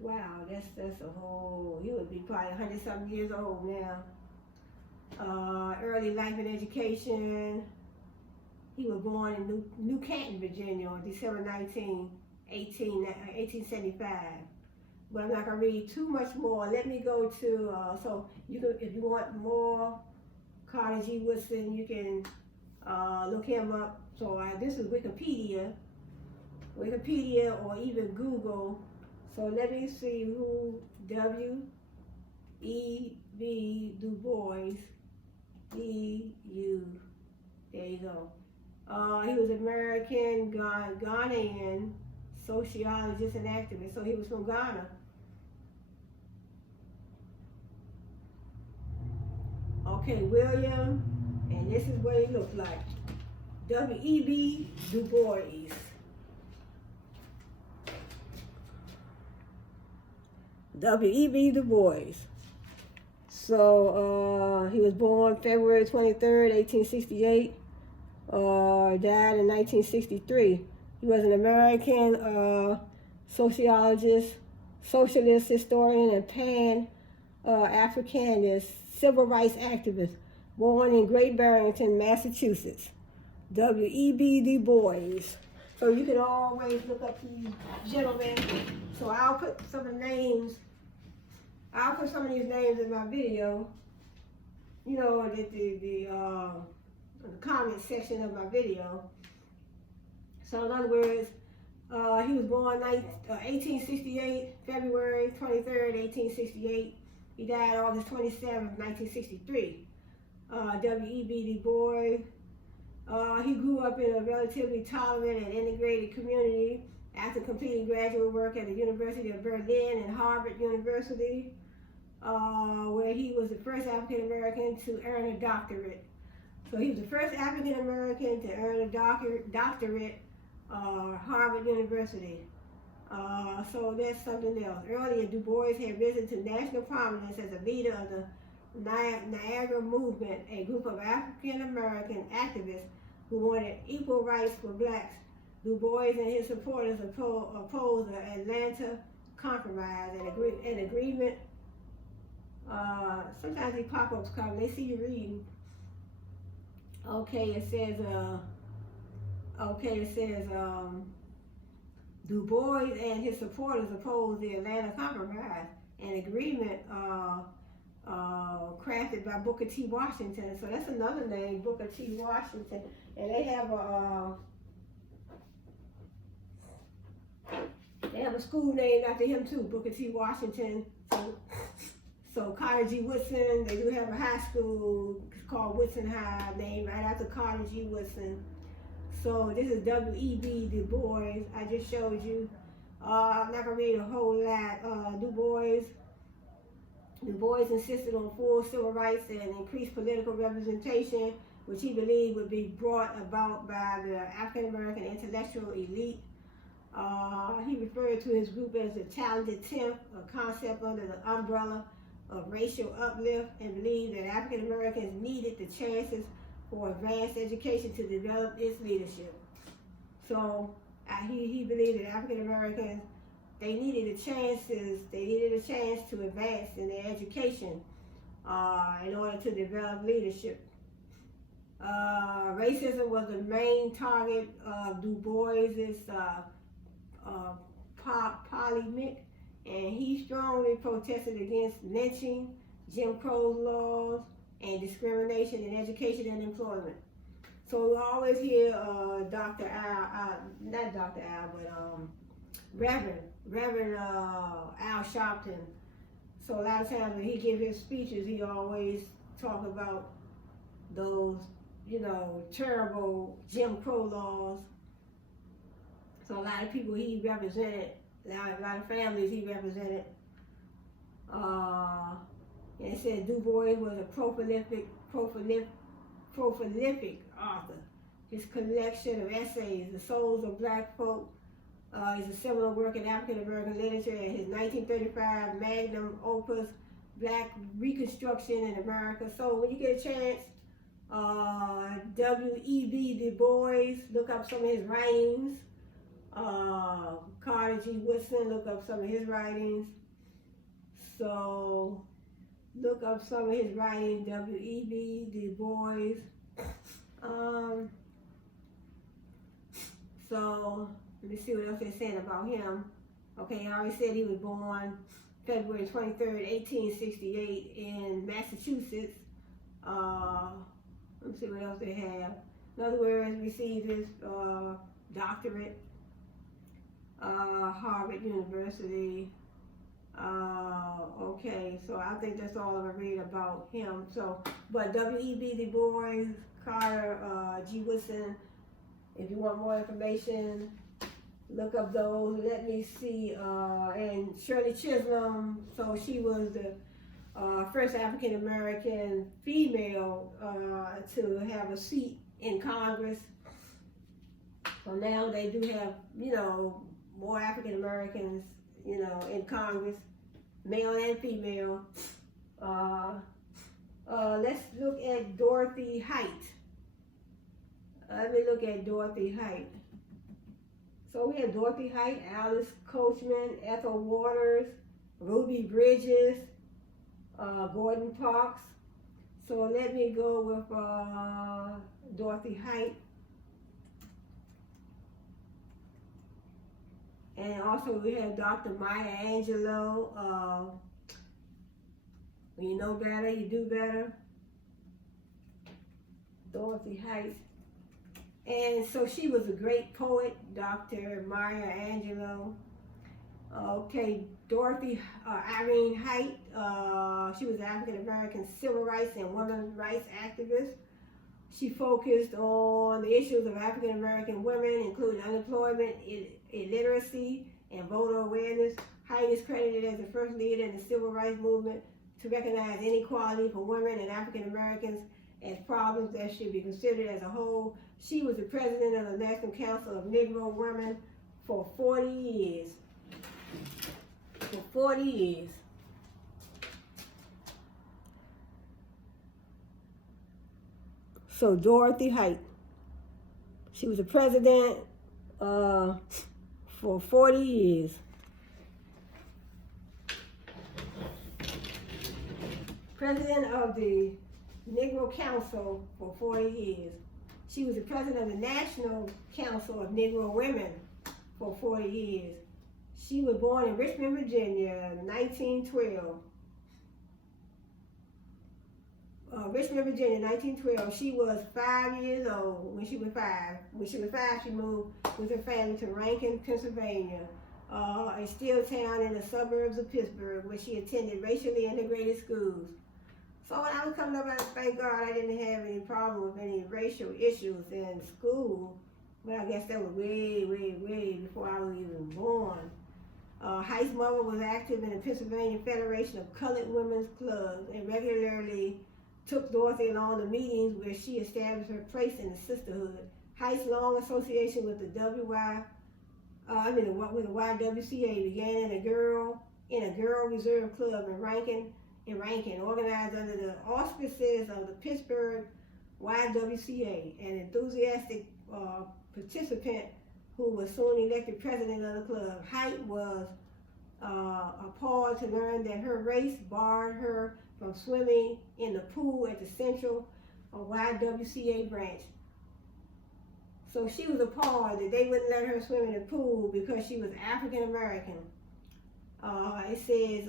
wow, that's a whole, he would be probably 100-something years old now. Early life and education, he was born in New Canton, Virginia on December 19, 1875. But I'm not going to read too much more. Let me go to, so you can, if you want more Carter G. Woodson, you can look him up. So this is Wikipedia or even Google. So let me see who W.E.B. Du Bois, D.U. There you go. He was American, Ghanaian sociologist and activist. So he was from Ghana. Okay, William, and this is what he looked like. W.E.B. Du Bois. W.E.B. Du Bois. So he was born February 23rd, 1868. Died in 1963. He was an American sociologist, socialist historian, and pan-Africanist civil rights activist, born in Great Barrington, Massachusetts. W.E.B. Du Bois. So you can always look up these gentlemen. So I'll put some of the names. I'll put some of these names in my video. You know, the comment section of my video. So in other words, he was born 1868, February 23rd, 1868. He died August 27th, 1963. W.E.B. Du Bois. He grew up in a relatively tolerant and integrated community after completing graduate work at the University of Berlin and Harvard University, where he was the first African American to earn a doctorate. So he was the first African American to earn a doctorate, Harvard University. So that's something else. Earlier, Du Bois had risen to national prominence as a leader of the Niagara Movement, a group of African American activists who wanted equal rights for blacks. Du Bois and his supporters opposed the Atlanta Compromise, an agreement. Sometimes these pop-ups come, they see you reading. Okay, it says, Du Bois and his supporters opposed the Atlanta Compromise, an agreement crafted by Booker T. Washington. So that's another name, Booker T. Washington. And they have a school named after him too, Booker T. Washington. So Carter G. Woodson, they do have a high school called Woodson High, named right after Carter G. Woodson. So this is W.E.B. Du Bois. I just showed you. I'm not gonna read a whole lot. Du Bois insisted on full civil rights and increased political representation, which he believed would be brought about by the African American intellectual elite. He referred to his group as the Talented Tenth, a concept under the umbrella of racial uplift, and believed that African Americans needed the chances for advanced education to develop its leadership. So he believed that African Americans, they needed a chance to advance in their education in order to develop leadership. Racism was the main target of Du Bois's polemic, and he strongly protested against lynching, Jim Crow laws, and discrimination in education and employment. So we always hear Dr. Al, not Dr. Al, but Reverend Al Sharpton. So a lot of times when he gives his speeches, he always talk about those, terrible Jim Crow laws. So a lot of people he represented, a lot of families he represented. And it said Du Bois was a prolific author. His collection of essays, The Souls of Black Folk, is a seminal work in African American literature, and his 1935 magnum opus, Black Reconstruction in America. So when you get a chance, W.E.B. Du Bois, look up some of his writings. Carter G. Woodson, look up some of his writings. So look up some of his writings, W.E.B. Du Bois. So let me see what else they're saying about him. Okay, I already said he was born February 23rd, 1868 in Massachusetts. Let me see what else they have. In other words, received his doctorate, Harvard University. Okay, so I think that's all I'm gonna read about him. So, but W.E.B. Du Bois, Carter G. Woodson, if you want more information, look up those. Let me see, and Shirley Chisholm, so she was the first African American female to have a seat in Congress. So now they do have, more African Americans, in Congress, male and female. Let's look at Dorothy-Height. Let me look at Dorothy-Height. So we have Dorothy-Height, Alice Coachman, Ethel Waters, Ruby Bridges, Gordon Parks. So let me go with Dorothy-Height. And also we have Dr. Maya Angelou. When you know better, you do better. Dorothy-Height. And so she was a great poet, Dr. Maya Angelou. Okay, Dorothy Irene Height. She was an African-American civil rights and women's rights activist. She focused on the issues of African-American women, including unemployment, illiteracy, and voter awareness. Height is credited as the first leader in the civil rights movement to recognize inequality for women and African-Americans as problems that should be considered as a whole. She was the president of the National Council of Negro Women for 40 years. For 40 years. So Dorothy-Height, she was the president for 40 years. President of the Negro Council for 40 years. She was the president of the National Council of Negro Women for 40 years. She was born in Richmond, Virginia, 1912. Richmond, Virginia, 1912. She was 5 years old when she was 5. When she was 5, she moved with her family to Rankin, Pennsylvania, a steel town in the suburbs of Pittsburgh, where she attended racially integrated schools. So when I was coming up, thank God I didn't have any problem with any racial issues in school. But I guess that was way, way, way before I was even born. Height's mother was active in the Pennsylvania Federation of Colored Women's Clubs and regularly took Dorothy along to meetings where she established her place in the sisterhood. Height's long association with the YWCA began in a girl reserve club in Rankin, organized under the auspices of the Pittsburgh YWCA, an enthusiastic participant who was soon elected president of the club. Height was appalled to learn that her race barred her from swimming in the pool at the Central YWCA branch. So she was appalled that they wouldn't let her swim in the pool because she was African American. It says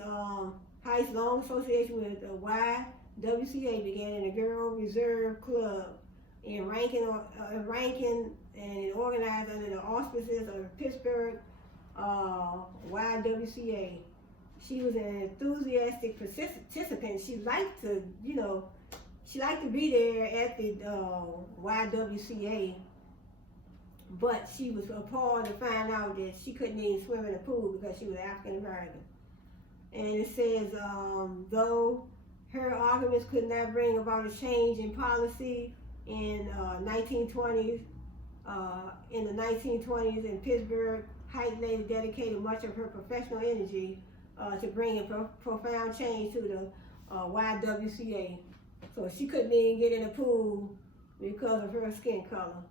Height's long association with the YWCA began in a girl reserve club in Rankin, and it organized under the auspices of the Pittsburgh YWCA. She was an enthusiastic participant. She liked to be there at the YWCA, but she was appalled to find out that she couldn't even swim in the pool because she was African American. And it says, though her arguments could not bring about a change in policy in the 1920s in Pittsburgh, Height later dedicated much of her professional energy to bring a profound change to the YWCA. So she couldn't even get in the pool because of her skin color.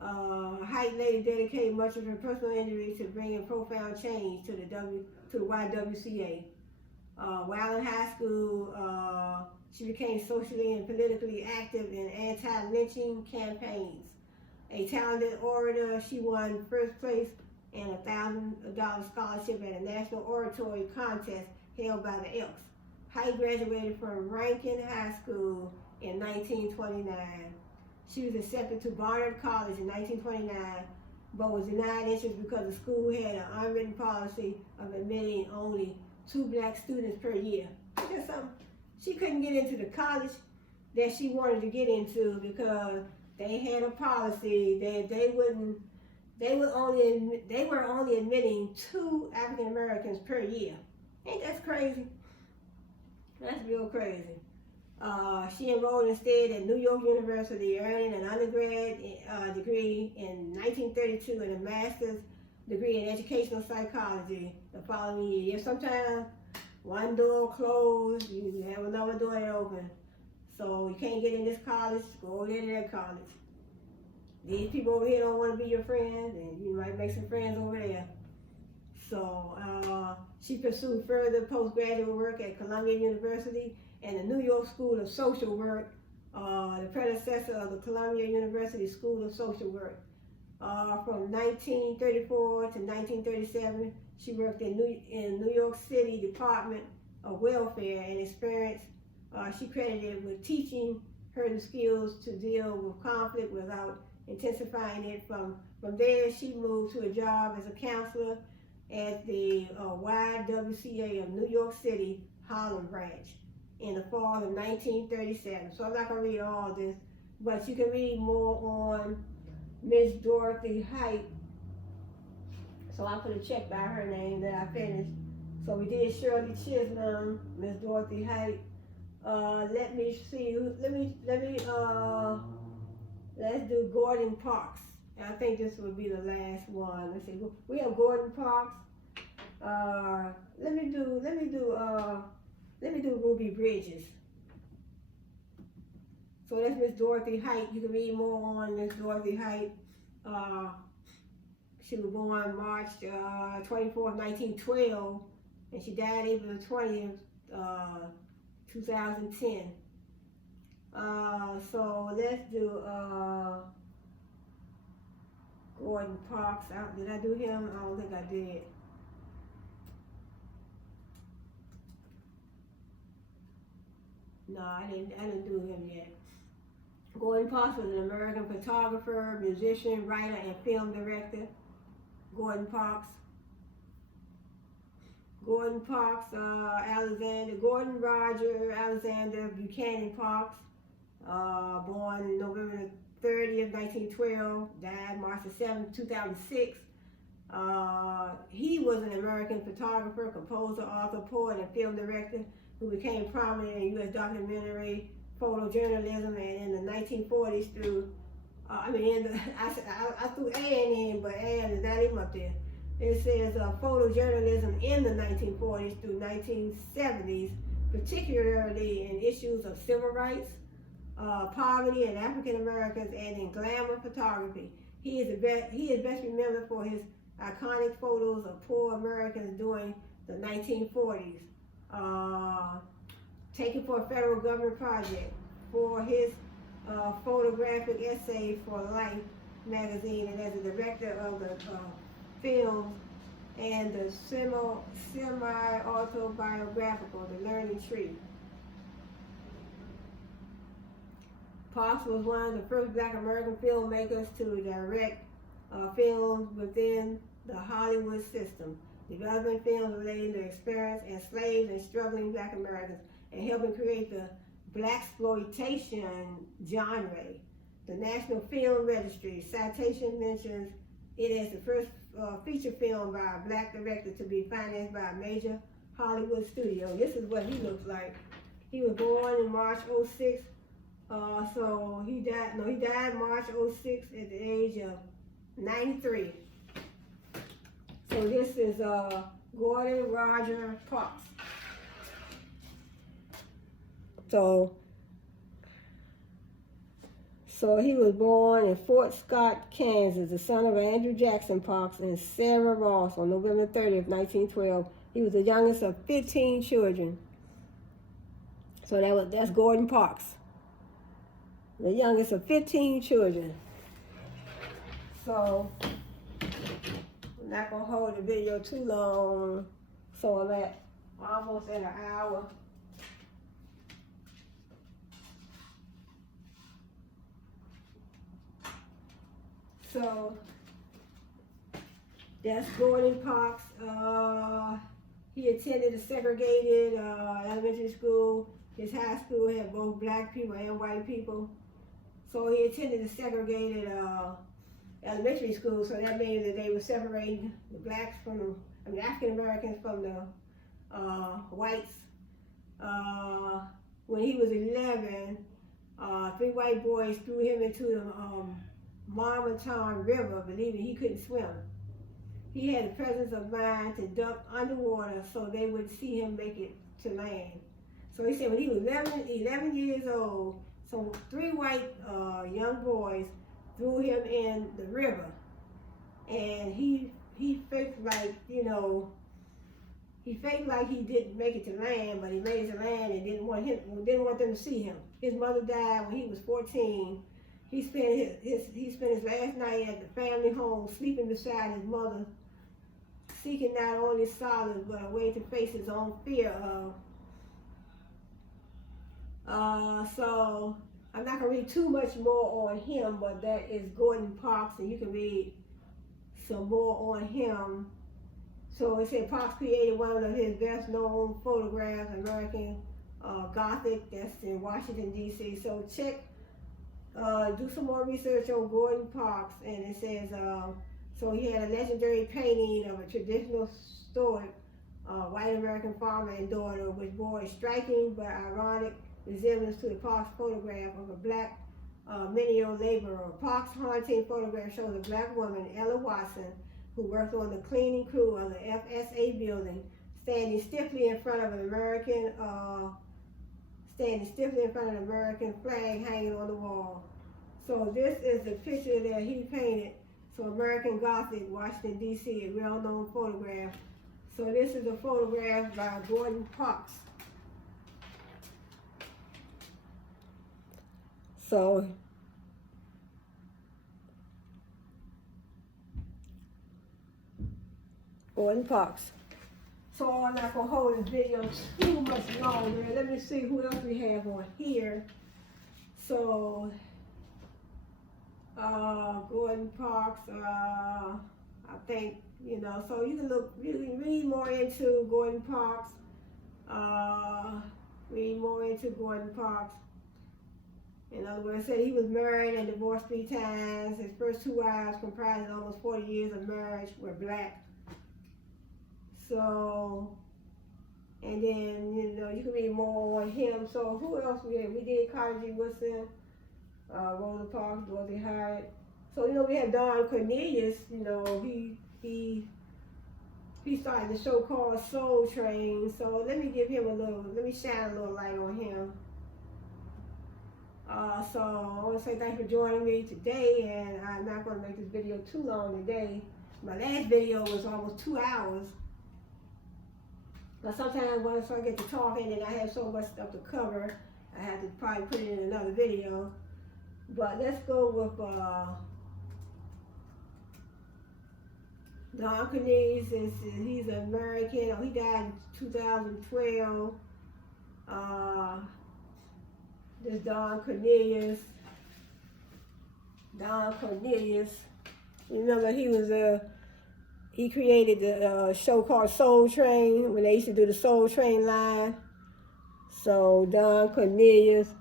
Height later dedicated much of her personal energy to bringing profound change to the YWCA. While in high school, she became socially and politically active in anti-lynching campaigns. A talented orator, she won first place and a $1,000 scholarship at a national oratory contest held by the Elks. Height graduated from Rankin High School in 1929. She was accepted to Barnard College in 1929, but was denied entrance because the school had an unwritten policy of admitting only 2 black students per year. That's something. She couldn't get into the college that she wanted to get into because they had a policy that they were only admitting 2 African Americans per year. Ain't that crazy? That's real crazy. She enrolled instead at New York University, earning an undergrad degree in 1932 and a master's degree in educational psychology the following year. Sometimes one door closed, you have another door that open. So you can't get in this college, go over there to that college. These people over here don't want to be your friends, and you might make some friends over there. So she pursued further postgraduate work at Columbia University and the New York School of Social Work, the predecessor of the Columbia University School of Social Work. From 1934 to 1937, she worked in New York City Department of Welfare and experience she credited with teaching her the skills to deal with conflict without intensifying it. From there, she moved to a job as a counselor at the YWCA of New York City Harlem branch in the fall of 1937. So I'm not going to read all this, but you can read more on Miss Dorothy-Height. So I put a check by her name that I finished. So we did Shirley, Chisholm, Miss Dorothy-Height. Let me see. Let's do Gordon Parks. I think this would be the last one. Let's see. We have Gordon Parks. Let me do Ruby Bridges. So that's Miss Dorothy-Height. You can read more on Miss Dorothy-Height. She was born March 24th, 1912, and she died April 20th, 2010. So let's do Gordon Parks. Did I do him? I don't think I did. No, I didn't do him yet. Gordon Parks was an American photographer, musician, writer, and film director. Gordon Parks. Gordon Parks, Gordon Roger Alexander Buchanan Parks, born November 30th, 1912, died March 7th, 2006. He was an American photographer, composer, author, poet, and film director who became prominent in U.S. documentary photojournalism, and in the 1940s through, I threw A in, but A is not even up there. It says photojournalism in the 1940s through 1970s, particularly in issues of civil rights, poverty, and African Americans, and in glamour photography. He is best remembered for his iconic photos of poor Americans during the 1940s, taken for a federal government project, for his photographic essay for Life magazine, and as a director of the film and the semi-autobiographical The Learning Tree. Parks was one of the first Black American filmmakers to direct films within the Hollywood system, developing films relating to experience enslaved and struggling Black Americans, and helping create the Blaxploitation genre. The National Film Registry citation mentions it as the first feature film by a Black director to be financed by a major Hollywood studio. This is what he looks like. He was born in March 06. So he died March 06 at the age of 93. So this is Gordon Roger Parks. So he was born in Fort Scott, Kansas, the son of Andrew Jackson Parks and Sarah Ross on November 30th, 1912. He was the youngest of 15 children. So that's Gordon Parks, the youngest of 15 children. So I'm not gonna hold the video too long. So I'm almost at an hour. So that's Gordon Parks. He attended a segregated elementary school. His high school had both Black people and white people. So he attended a segregated elementary school. So that means that they were separating the Blacks from the African Americans from the whites. when he was 11, 3 white boys threw him into the Marmaton River, believing he couldn't swim. He had the presence of mind to duck underwater so they would see him make it to land. So he said when he was 11 years old, so 3 white young boys threw him in the river. And he faked like, he faked like he didn't make it to land, but he made it to land and didn't want them to see him. His mother died when he was 14. He spent his last night at the family home, sleeping beside his mother, seeking not only solace but a way to face his own fear of. So I'm not gonna read too much more on him, but that is Gordon Parks, and you can read some more on him. So it said Parks created one of his best known photographs, American Gothic, that's in Washington, D.C. So check, do some more research on Gordon Parks, and it says, so he had a legendary painting of a traditional stoic white American farmer and daughter, which bore a striking but ironic resemblance to the Parks photograph of a black menial laborer. Parks' haunting photograph shows a black woman, Ella Watson, who worked on the cleaning crew of the FSA building, standing stiffly in front of an American flag hanging on the wall. So this is the picture that he painted. So American Gothic, Washington, D.C., a well-known photograph. So this is a photograph by Gordon Parks. So Gordon Parks. So I'm not gonna hold this video too much longer. Let me see who else we have on here. So Gordon Parks, I think, so you can read more into Gordon Parks. Read more into Gordon Parks. In other words, it said he was married and divorced 3 times. His first 2 wives, comprising almost 40 years of marriage, were black. So, and then, you can read more on him. So who else we had? We did Carter G. Woodson, Rosa Parks, Dorothy-Height. So, we had Don Cornelius, he started the show called Soul Train. So let me shine a little light on him. So I want to say thanks for joining me today, and I'm not going to make this video too long today. My last video was almost 2 hours. But sometimes once I get to talking and I have so much stuff to cover, I have to probably put it in another video. But let's go with Don Cornelius. He's an American. He died in 2012. This Don Cornelius. Remember, he created the show called Soul Train when they used to do the Soul Train line. So Don Cornelius.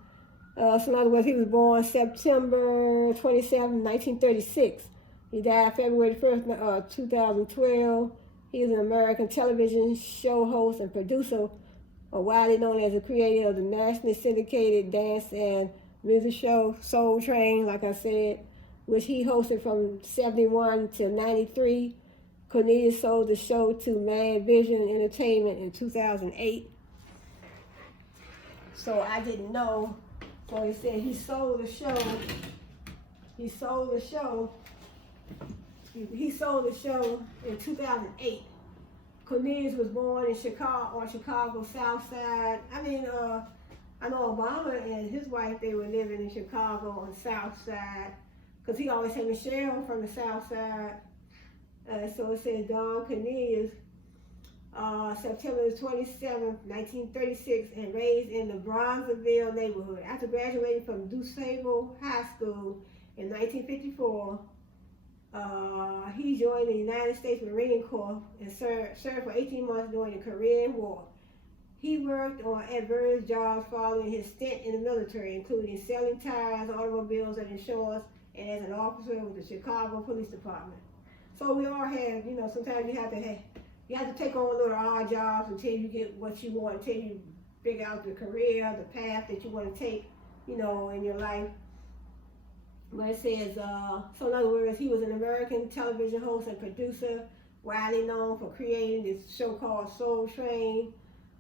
So in other words, he was born September 27, 1936. He died February 1st, 2012. He is an American television show host and producer, widely known as the creator of the nationally syndicated dance and music show Soul Train, like I said, which he hosted from 71 to 93. Cornelius sold the show to Mad Vision Entertainment in 2008. So I didn't know. So he said he sold the show. He sold the show in 2008. Cornelius was born in Chicago, on Chicago's South Side. I know Obama and his wife, they were living in Chicago on the South Side, because he always had Michelle from the South Side. So it says Don Cornelius, September 27, 1936, and raised in the Bronzeville neighborhood. After graduating from DuSable High School in 1954, he joined the United States Marine Corps and served for 18 months during the Korean War. He worked on various jobs following his stint in the military, including selling tires, automobiles, and insurance, and as an officer with the Chicago Police Department. So we all have, sometimes you have to take on little odd jobs until you get what you want, until you figure out the career, the path that you want to take, you know, in your life. But it says, so in other words, he was an American television host and producer, widely known for creating this show called Soul Train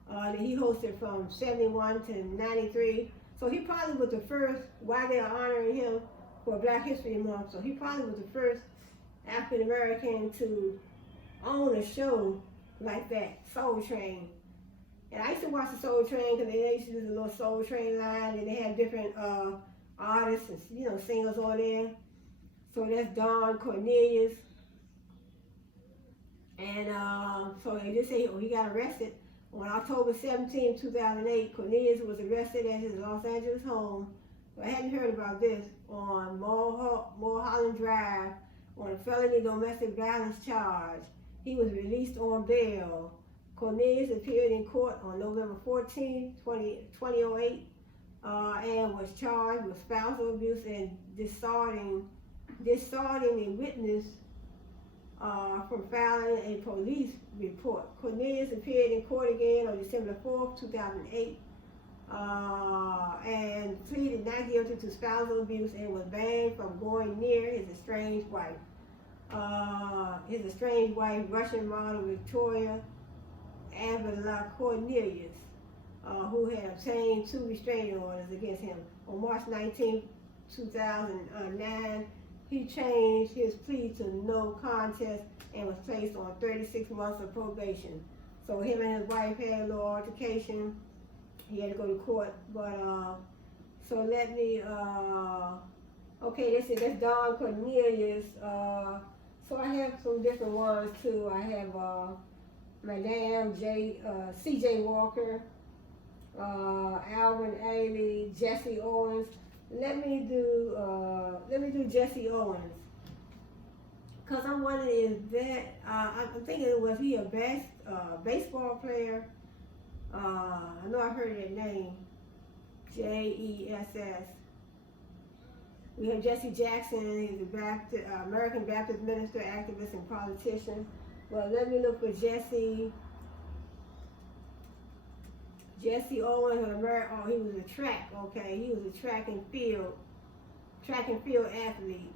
that he hosted from 71 to 93. So he probably was the first, while they are honoring him for Black History Month, so he probably was the first African American to own a show like that, Soul Train. And I used to watch the Soul Train because they used to do the little Soul Train line, and they had different artists and, you know, singers on there. So that's Don Cornelius. And so they just say, oh, he got arrested on October 17, 2008. Cornelius was arrested at his Los Angeles home. I hadn't heard about this, on Mulholland Drive on a felony domestic violence charge. He was released on bail. Cornelius appeared in court on November 14, 2008, and was charged with spousal abuse and distorting a witness from filing a police report. Cornelius appeared in court again on December 4, 2008, and pleaded not guilty to spousal abuse and was banned from going near his estranged wife. Russian model Victoria Avila Cornelius, who had obtained 2 restraining orders against him. On March 19, 2009, he changed his plea to no contest and was placed on 36 months of probation. So him and his wife had a little altercation. He had to go to court, but so let me, okay, they said that's Don Cornelius. So I have some different ones too. I have Madame C.J. Walker, Alvin Ailey, Jesse Owens. Let me do Jesse Owens, cause I'm wondering, is that I'm thinking, was he a baseball player? I know I've heard that name, Jess. We have Jesse Jackson. He's a American Baptist minister, activist, and politician. Well, let me look for Jesse Owens. Oh, he was a track. Okay, he was a track and field athlete.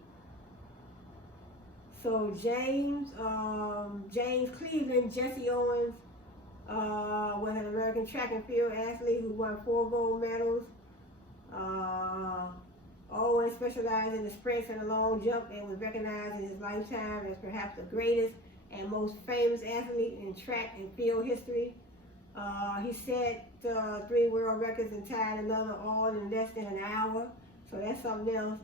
So James Cleveland, Jesse Owens was an American track and field athlete who won 4 gold medals. Owens specialized in the sprints and the long jump and was recognized in his lifetime as perhaps the greatest and most famous athlete in track and field history. He set 3 world records and tied another all in less than an hour. So that's something else.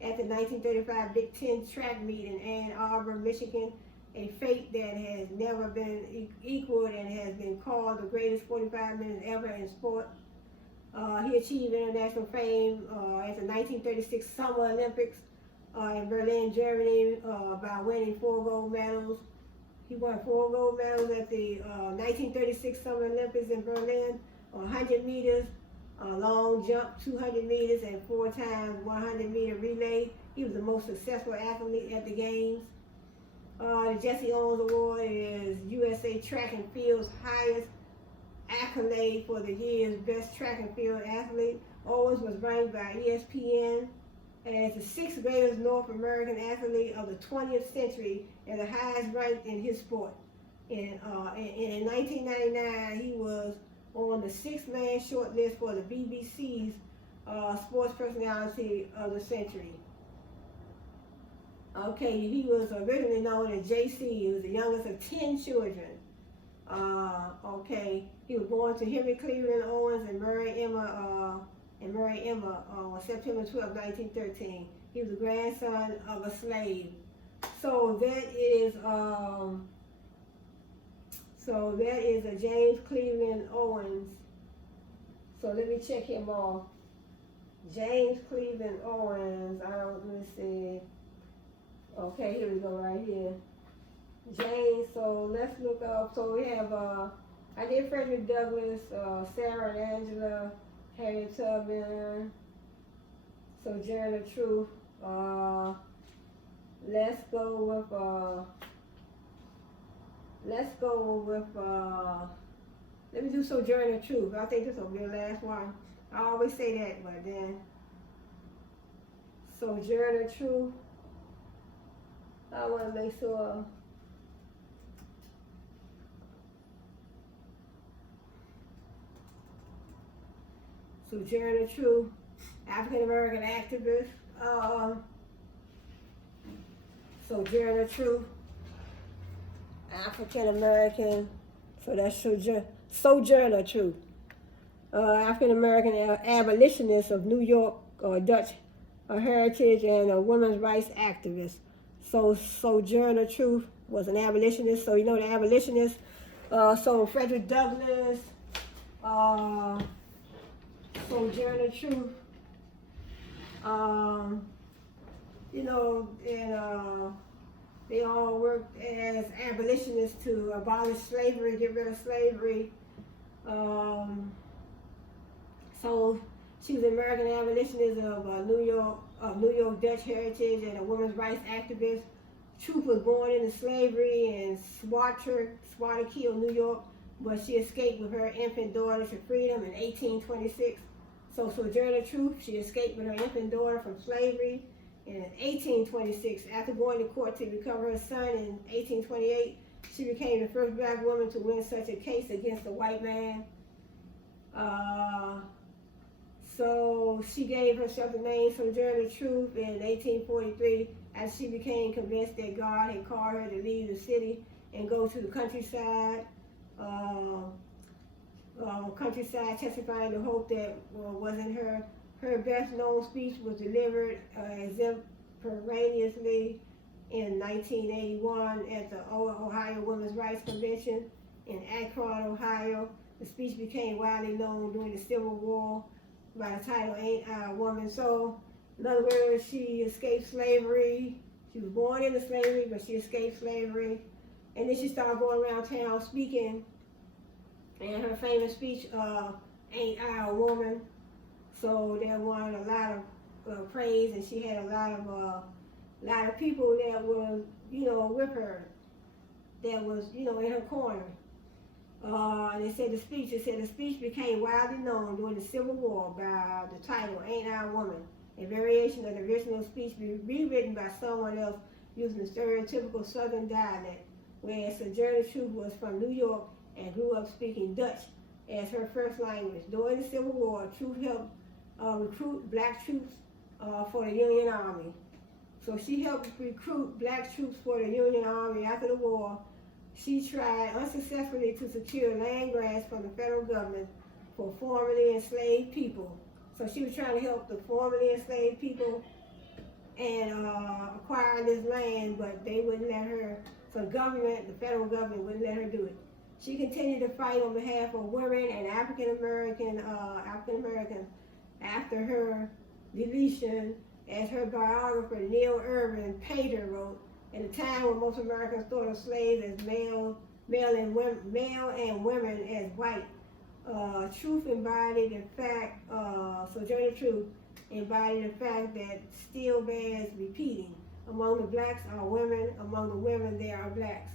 At the 1935 Big Ten track meet in Ann Arbor, Michigan, a feat that has never been equaled and has been called the greatest 45 minutes ever in sport. He achieved international fame at the 1936 Summer Olympics in Berlin, Germany, by winning 4 gold medals. He won 4 gold medals at the 1936 Summer Olympics in Berlin, 100 meters, long jump, 200 meters, and 4 times 100 meter relay. He was the most successful athlete at the games. The Jesse Owens Award is USA Track and Field's highest accolade for the year's best track and field athlete. Owens was ranked by ESPN as the 6th greatest North American athlete of the 20th century and the highest ranked in his sport. In 1999, he was on the 6-man shortlist for the BBC's Sports Personality of the Century. Okay, he was originally known as JC. He was the youngest of 10 children. Okay, he was born to Henry Cleveland Owens and Mary Emma on September 12, 1913. He was the grandson of a slave. So that is a James Cleveland Owens. So let me check him off. James Cleveland Owens. Let me see. Okay, here we go right here. James, so let's look up. So we have, I did Frederick Douglass, Sarah and Angela, Harriet Tubman, Sojourner Truth. Let's go with Let me do Sojourner Truth. I think this will be the last one. I always say that, but then Sojourner Truth. I want to make sure. Sojourner Truth, African American activist. Sojourner Truth, African American. So that's Sojourner Truth. African American abolitionist of New York Dutch heritage and a women's rights activist. So Sojourner Truth was an abolitionist. So you know the abolitionists. So Frederick Douglass. Sojourner Truth. You know, and they all worked as abolitionists to abolish slavery, get rid of slavery. So she was an American abolitionist of New York Dutch heritage and a women's rights activist. Truth was born into slavery in Swarthmore, New York, but she escaped with her infant daughter to freedom in 1826. So Sojourner Truth, she escaped with her infant daughter from slavery in 1826. After going to court to recover her son in 1828, she became the first black woman to win such a case against a white man. So she gave herself the name Sojourner Truth in 1843 as she became convinced that God had called her to leave the city and go to the countryside. Testifying the hope that wasn't her. Her best known speech was delivered extemporaneously in 1981 at the Ohio Women's Rights Convention in Akron, Ohio. The speech became widely known during the Civil War by the title Ain't I a Woman? So, in other words, she escaped slavery. She was born into slavery, but she escaped slavery. And then she started going around town speaking. And her famous speech, Ain't I a Woman? So that won a lot of praise, and she had a lot of people that were, you know, with her, that was, you know, in her corner. And it said the speech became widely known during the Civil War by the title Ain't I a Woman? A variation of the original speech rewritten by someone else using the stereotypical Southern dialect, whereas Sojourner Truth was from New York and grew up speaking Dutch as her first language. During the Civil War, Truth helped recruit black troops for the Union Army. So she helped recruit black troops for the Union Army after the war. She tried unsuccessfully to secure land grants from the federal government for formerly enslaved people. So she was trying to help the formerly enslaved people and acquire this land, but they wouldn't let her. So the federal government wouldn't let her do it. She continued to fight on behalf of women and African American after her deletion, as her biographer Neil Irvin Pater wrote. At a time when most Americans thought of slaves as male and women as white, Truth embodied the fact. Sojourner Truth embodied the fact that still bears repeating. Among the blacks are women. Among the women there are blacks.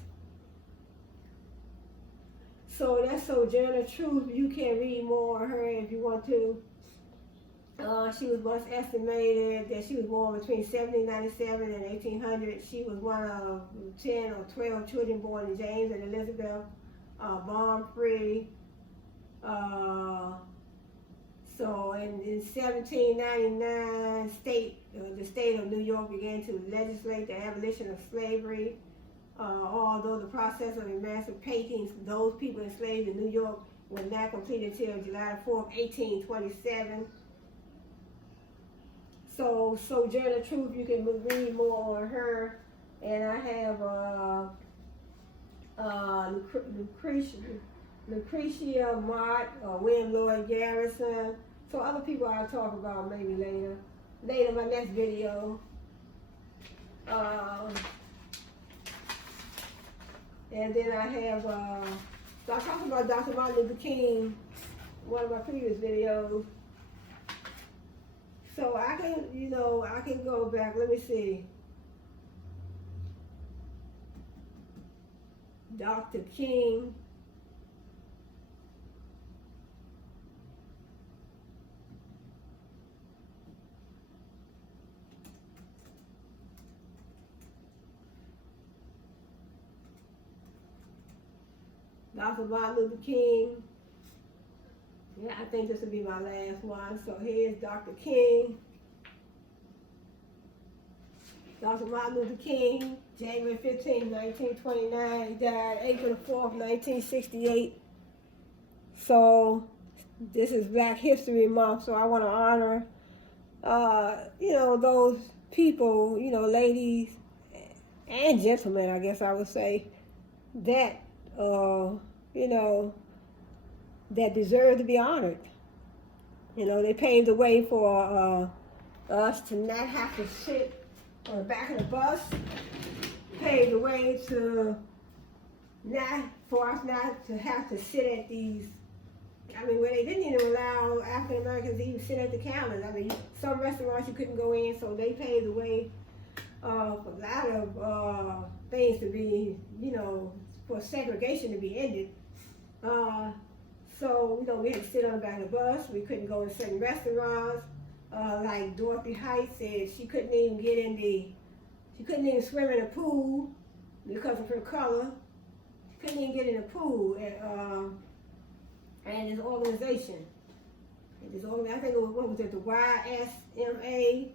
So that's Sojourner Truth. You can read more of her if you want to. She was once estimated that she was born between 1797 and 1800. She was one of 10 or 12 children born to James and Elizabeth, born free. So in 1799, the state of New York began to legislate the abolition of slavery. Although the process of emancipating those people enslaved in New York was not completed until July 4th, 1827. So Sojourner Truth, you can read more on her. And I have Lucretia Mott, William Lloyd Garrison. So other people I'll talk about maybe later. Later, my next video. And then I have, so I talked about Dr. Martin Luther King, one of my previous videos. So I can go back, let me see. Dr. King. Dr. Martin Luther King. Yeah, I think this will be my last one. So here's Dr. King. Dr. Martin Luther King, January 15, 1929. He died April 4th, 1968. So this is Black History Month, so I want to honor, those people, ladies and gentlemen, I guess I would say, that, that deserve to be honored. They paved the way for us to not have to sit on the back of the bus, paved the way for us not to have to sit at these, where they didn't even allow African Americans to even sit at the counters. Some restaurants you couldn't go in, so they paved the way for a lot of things to be, for segregation to be ended. So, we had to sit on the back of the bus. We couldn't go in certain restaurants. Like Dorothy-Height said, she couldn't even swim in a pool because of her color. She couldn't even get in a pool and this organization. I think it was, what was it, the YSMA,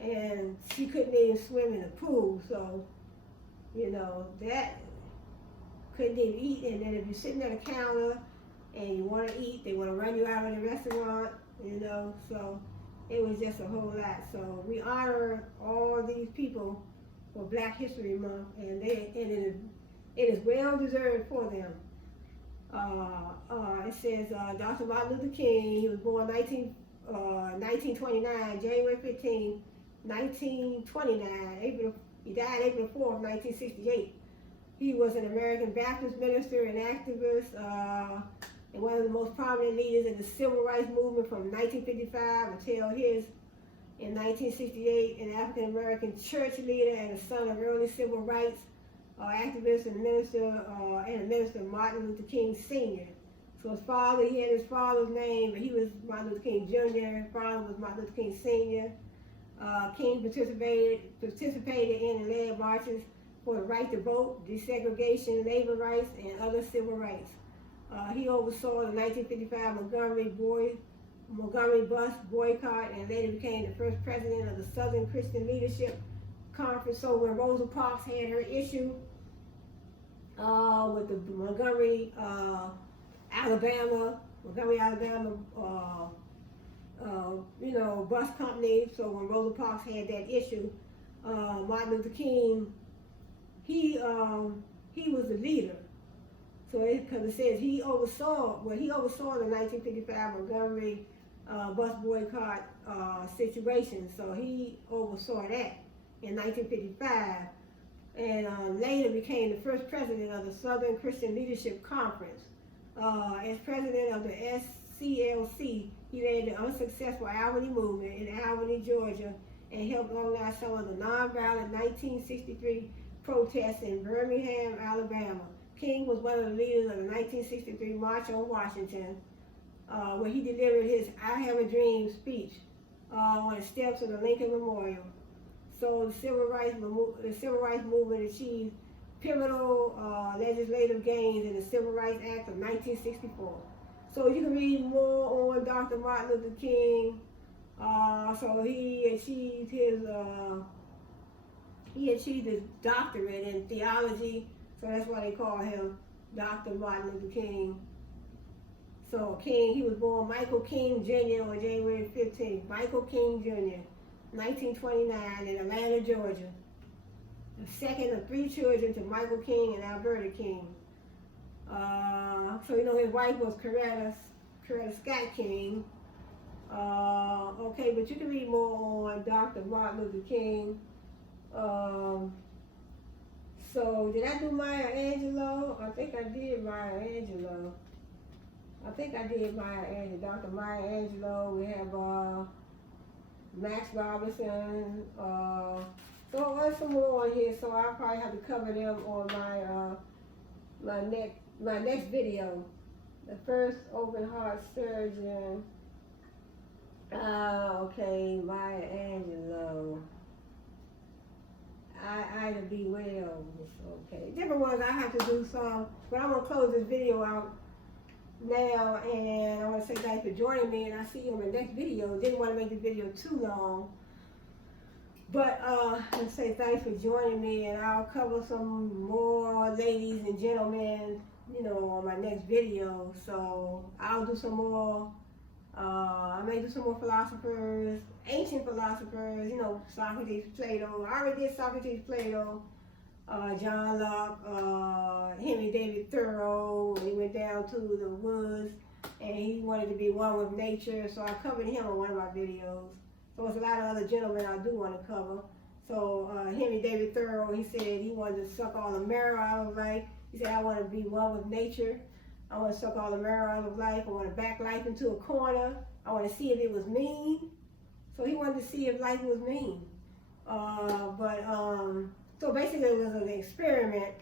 and she couldn't even swim in a pool. So, that couldn't even eat. And then if you're sitting at a counter and you want to eat, they want to run you out of the restaurant, so it was just a whole lot. So we honor all these people for Black History Month, and it is well deserved for them. It says Dr. Martin Luther King, he was born 1929, January 15, 1929. He died April 4th, 1968. He was an American Baptist minister and activist, and one of the most prominent leaders in the civil rights movement from 1955 until his, in 1968, an African American church leader and a son of early civil rights activist and minister Martin Luther King Sr. So he had his father's name, but he was Martin Luther King Jr. His father was Martin Luther King Sr. King participated in and led marches for the right to vote, desegregation, labor rights, and other civil rights. He oversaw the 1955 Montgomery bus boycott and later became the first president of the Southern Christian Leadership Conference. So when Rosa Parks had her issue with the Montgomery, Alabama, bus company, so when Rosa Parks had that issue, Martin Luther King, he was the leader. So because it says he oversaw the 1955 Montgomery bus boycott situation. So he oversaw that in 1955, and later became the first president of the Southern Christian Leadership Conference. As president of the SCLC, he led the unsuccessful Albany movement in Albany, Georgia, and helped organize some of the nonviolent 1963 protests in Birmingham, Alabama. King was one of the leaders of the 1963 March on Washington, where he delivered his "I Have a Dream" speech on the steps of the Lincoln Memorial. So the civil rights movement achieved pivotal legislative gains in the Civil Rights Act of 1964. So you can read more on Dr. Martin Luther King. So he achieved his doctorate in theology. So that's why they call him Dr. Martin Luther King. So King, he was born Michael King Jr. on January 15th. Michael King Jr., 1929 in Atlanta, Georgia. The second of three children to Michael King and Alberta King. So his wife was Coretta Scott King. Okay, but you can read more on Dr. Martin Luther King. So did I do Maya Angelou? I think I did Maya Angelou. Dr. Maya Angelou. We have Max Robinson. So there's some more on here, so I'll probably have to cover them on my next video. The first open heart surgeon. Okay, Maya Angelou. Ida be well. Okay. Different ones I have to do some, but I'm gonna close this video out now, and I want to say thanks for joining me, and I'll see you in the next video. Didn't want to make the video too long, but let's say thanks for joining me, and I'll cover some more ladies and gentlemen, you know, on my next video. So I'll do some more. I may do some more philosophers, ancient philosophers, you know, Socrates, Plato. I already did Socrates, Plato, John Locke, Henry David Thoreau. He went down to the woods and he wanted to be one with nature, so I covered him in one of my videos. So there's a lot of other gentlemen I do want to cover. So Henry David Thoreau, he said he wanted to suck all the marrow out of life. He said, I want to be one with nature. I want to suck all the marrow out of life. I want to back life into a corner. I want to see if it was mean. So he wanted to see if life was mean. So basically it was an experiment.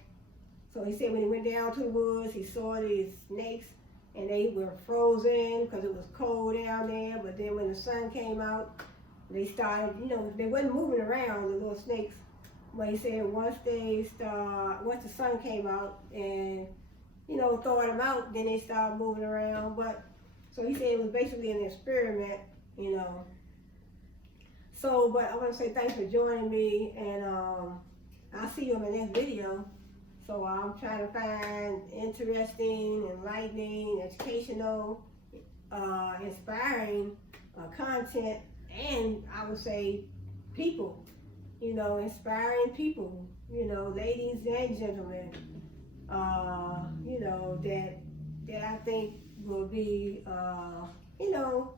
So he said when he went down to the woods, he saw these snakes and they were frozen because it was cold down there. But then when the sun came out, they started, you know, they wasn't moving around, the little snakes. But he said once the sun came out and, you know, thawed them out, then they started moving around. But so he said it was basically an experiment, you know. So, but I want to say thanks for joining me, and I'll see you in the next video. So I'm trying to find interesting, enlightening, educational, inspiring content, and I would say people, you know, inspiring people, you know, ladies and gentlemen, you know, that I think will be, you know,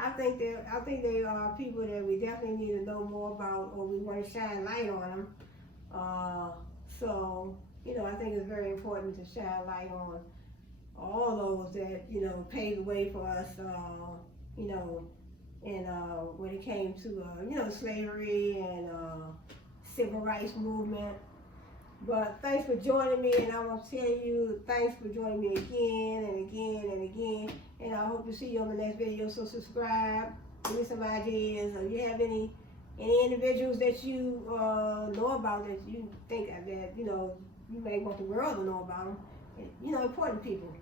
I think they are people that we definitely need to know more about, or we want to shine light on them. So, you know, I think it's very important to shine light on all those that, you know, paved the way for us, you know, and when it came to, you know, slavery and civil rights movement. But thanks for joining me, and I want to tell you thanks for joining me again and again and again. And I hope to see you on the next video. So subscribe, give me some ideas, or you have any individuals that you know about that you think that, you know, you may want the world to know about them. You know, important people.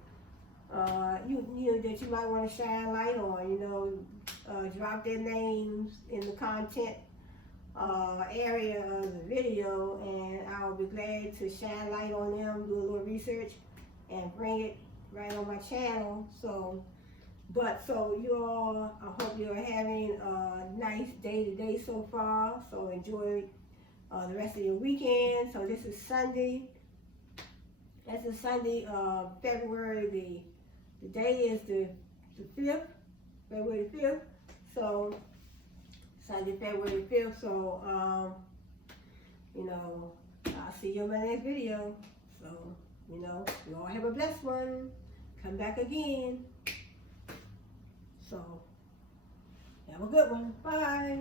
You know, that you might want to shine light on. You know, drop their names in the content area of the video, and I'll be glad to shine light on them, do a little research, and bring it right on my channel. So you all, I hope you're having a nice day today so far. So enjoy the rest of your weekend. So this is Sunday. This is Sunday, February the day is the 5th, February the 5th. So Sunday, February 5th, so, you know, I'll see you in my next video. So, you know, you all have a blessed one. Come back again. So, have a good one. Bye.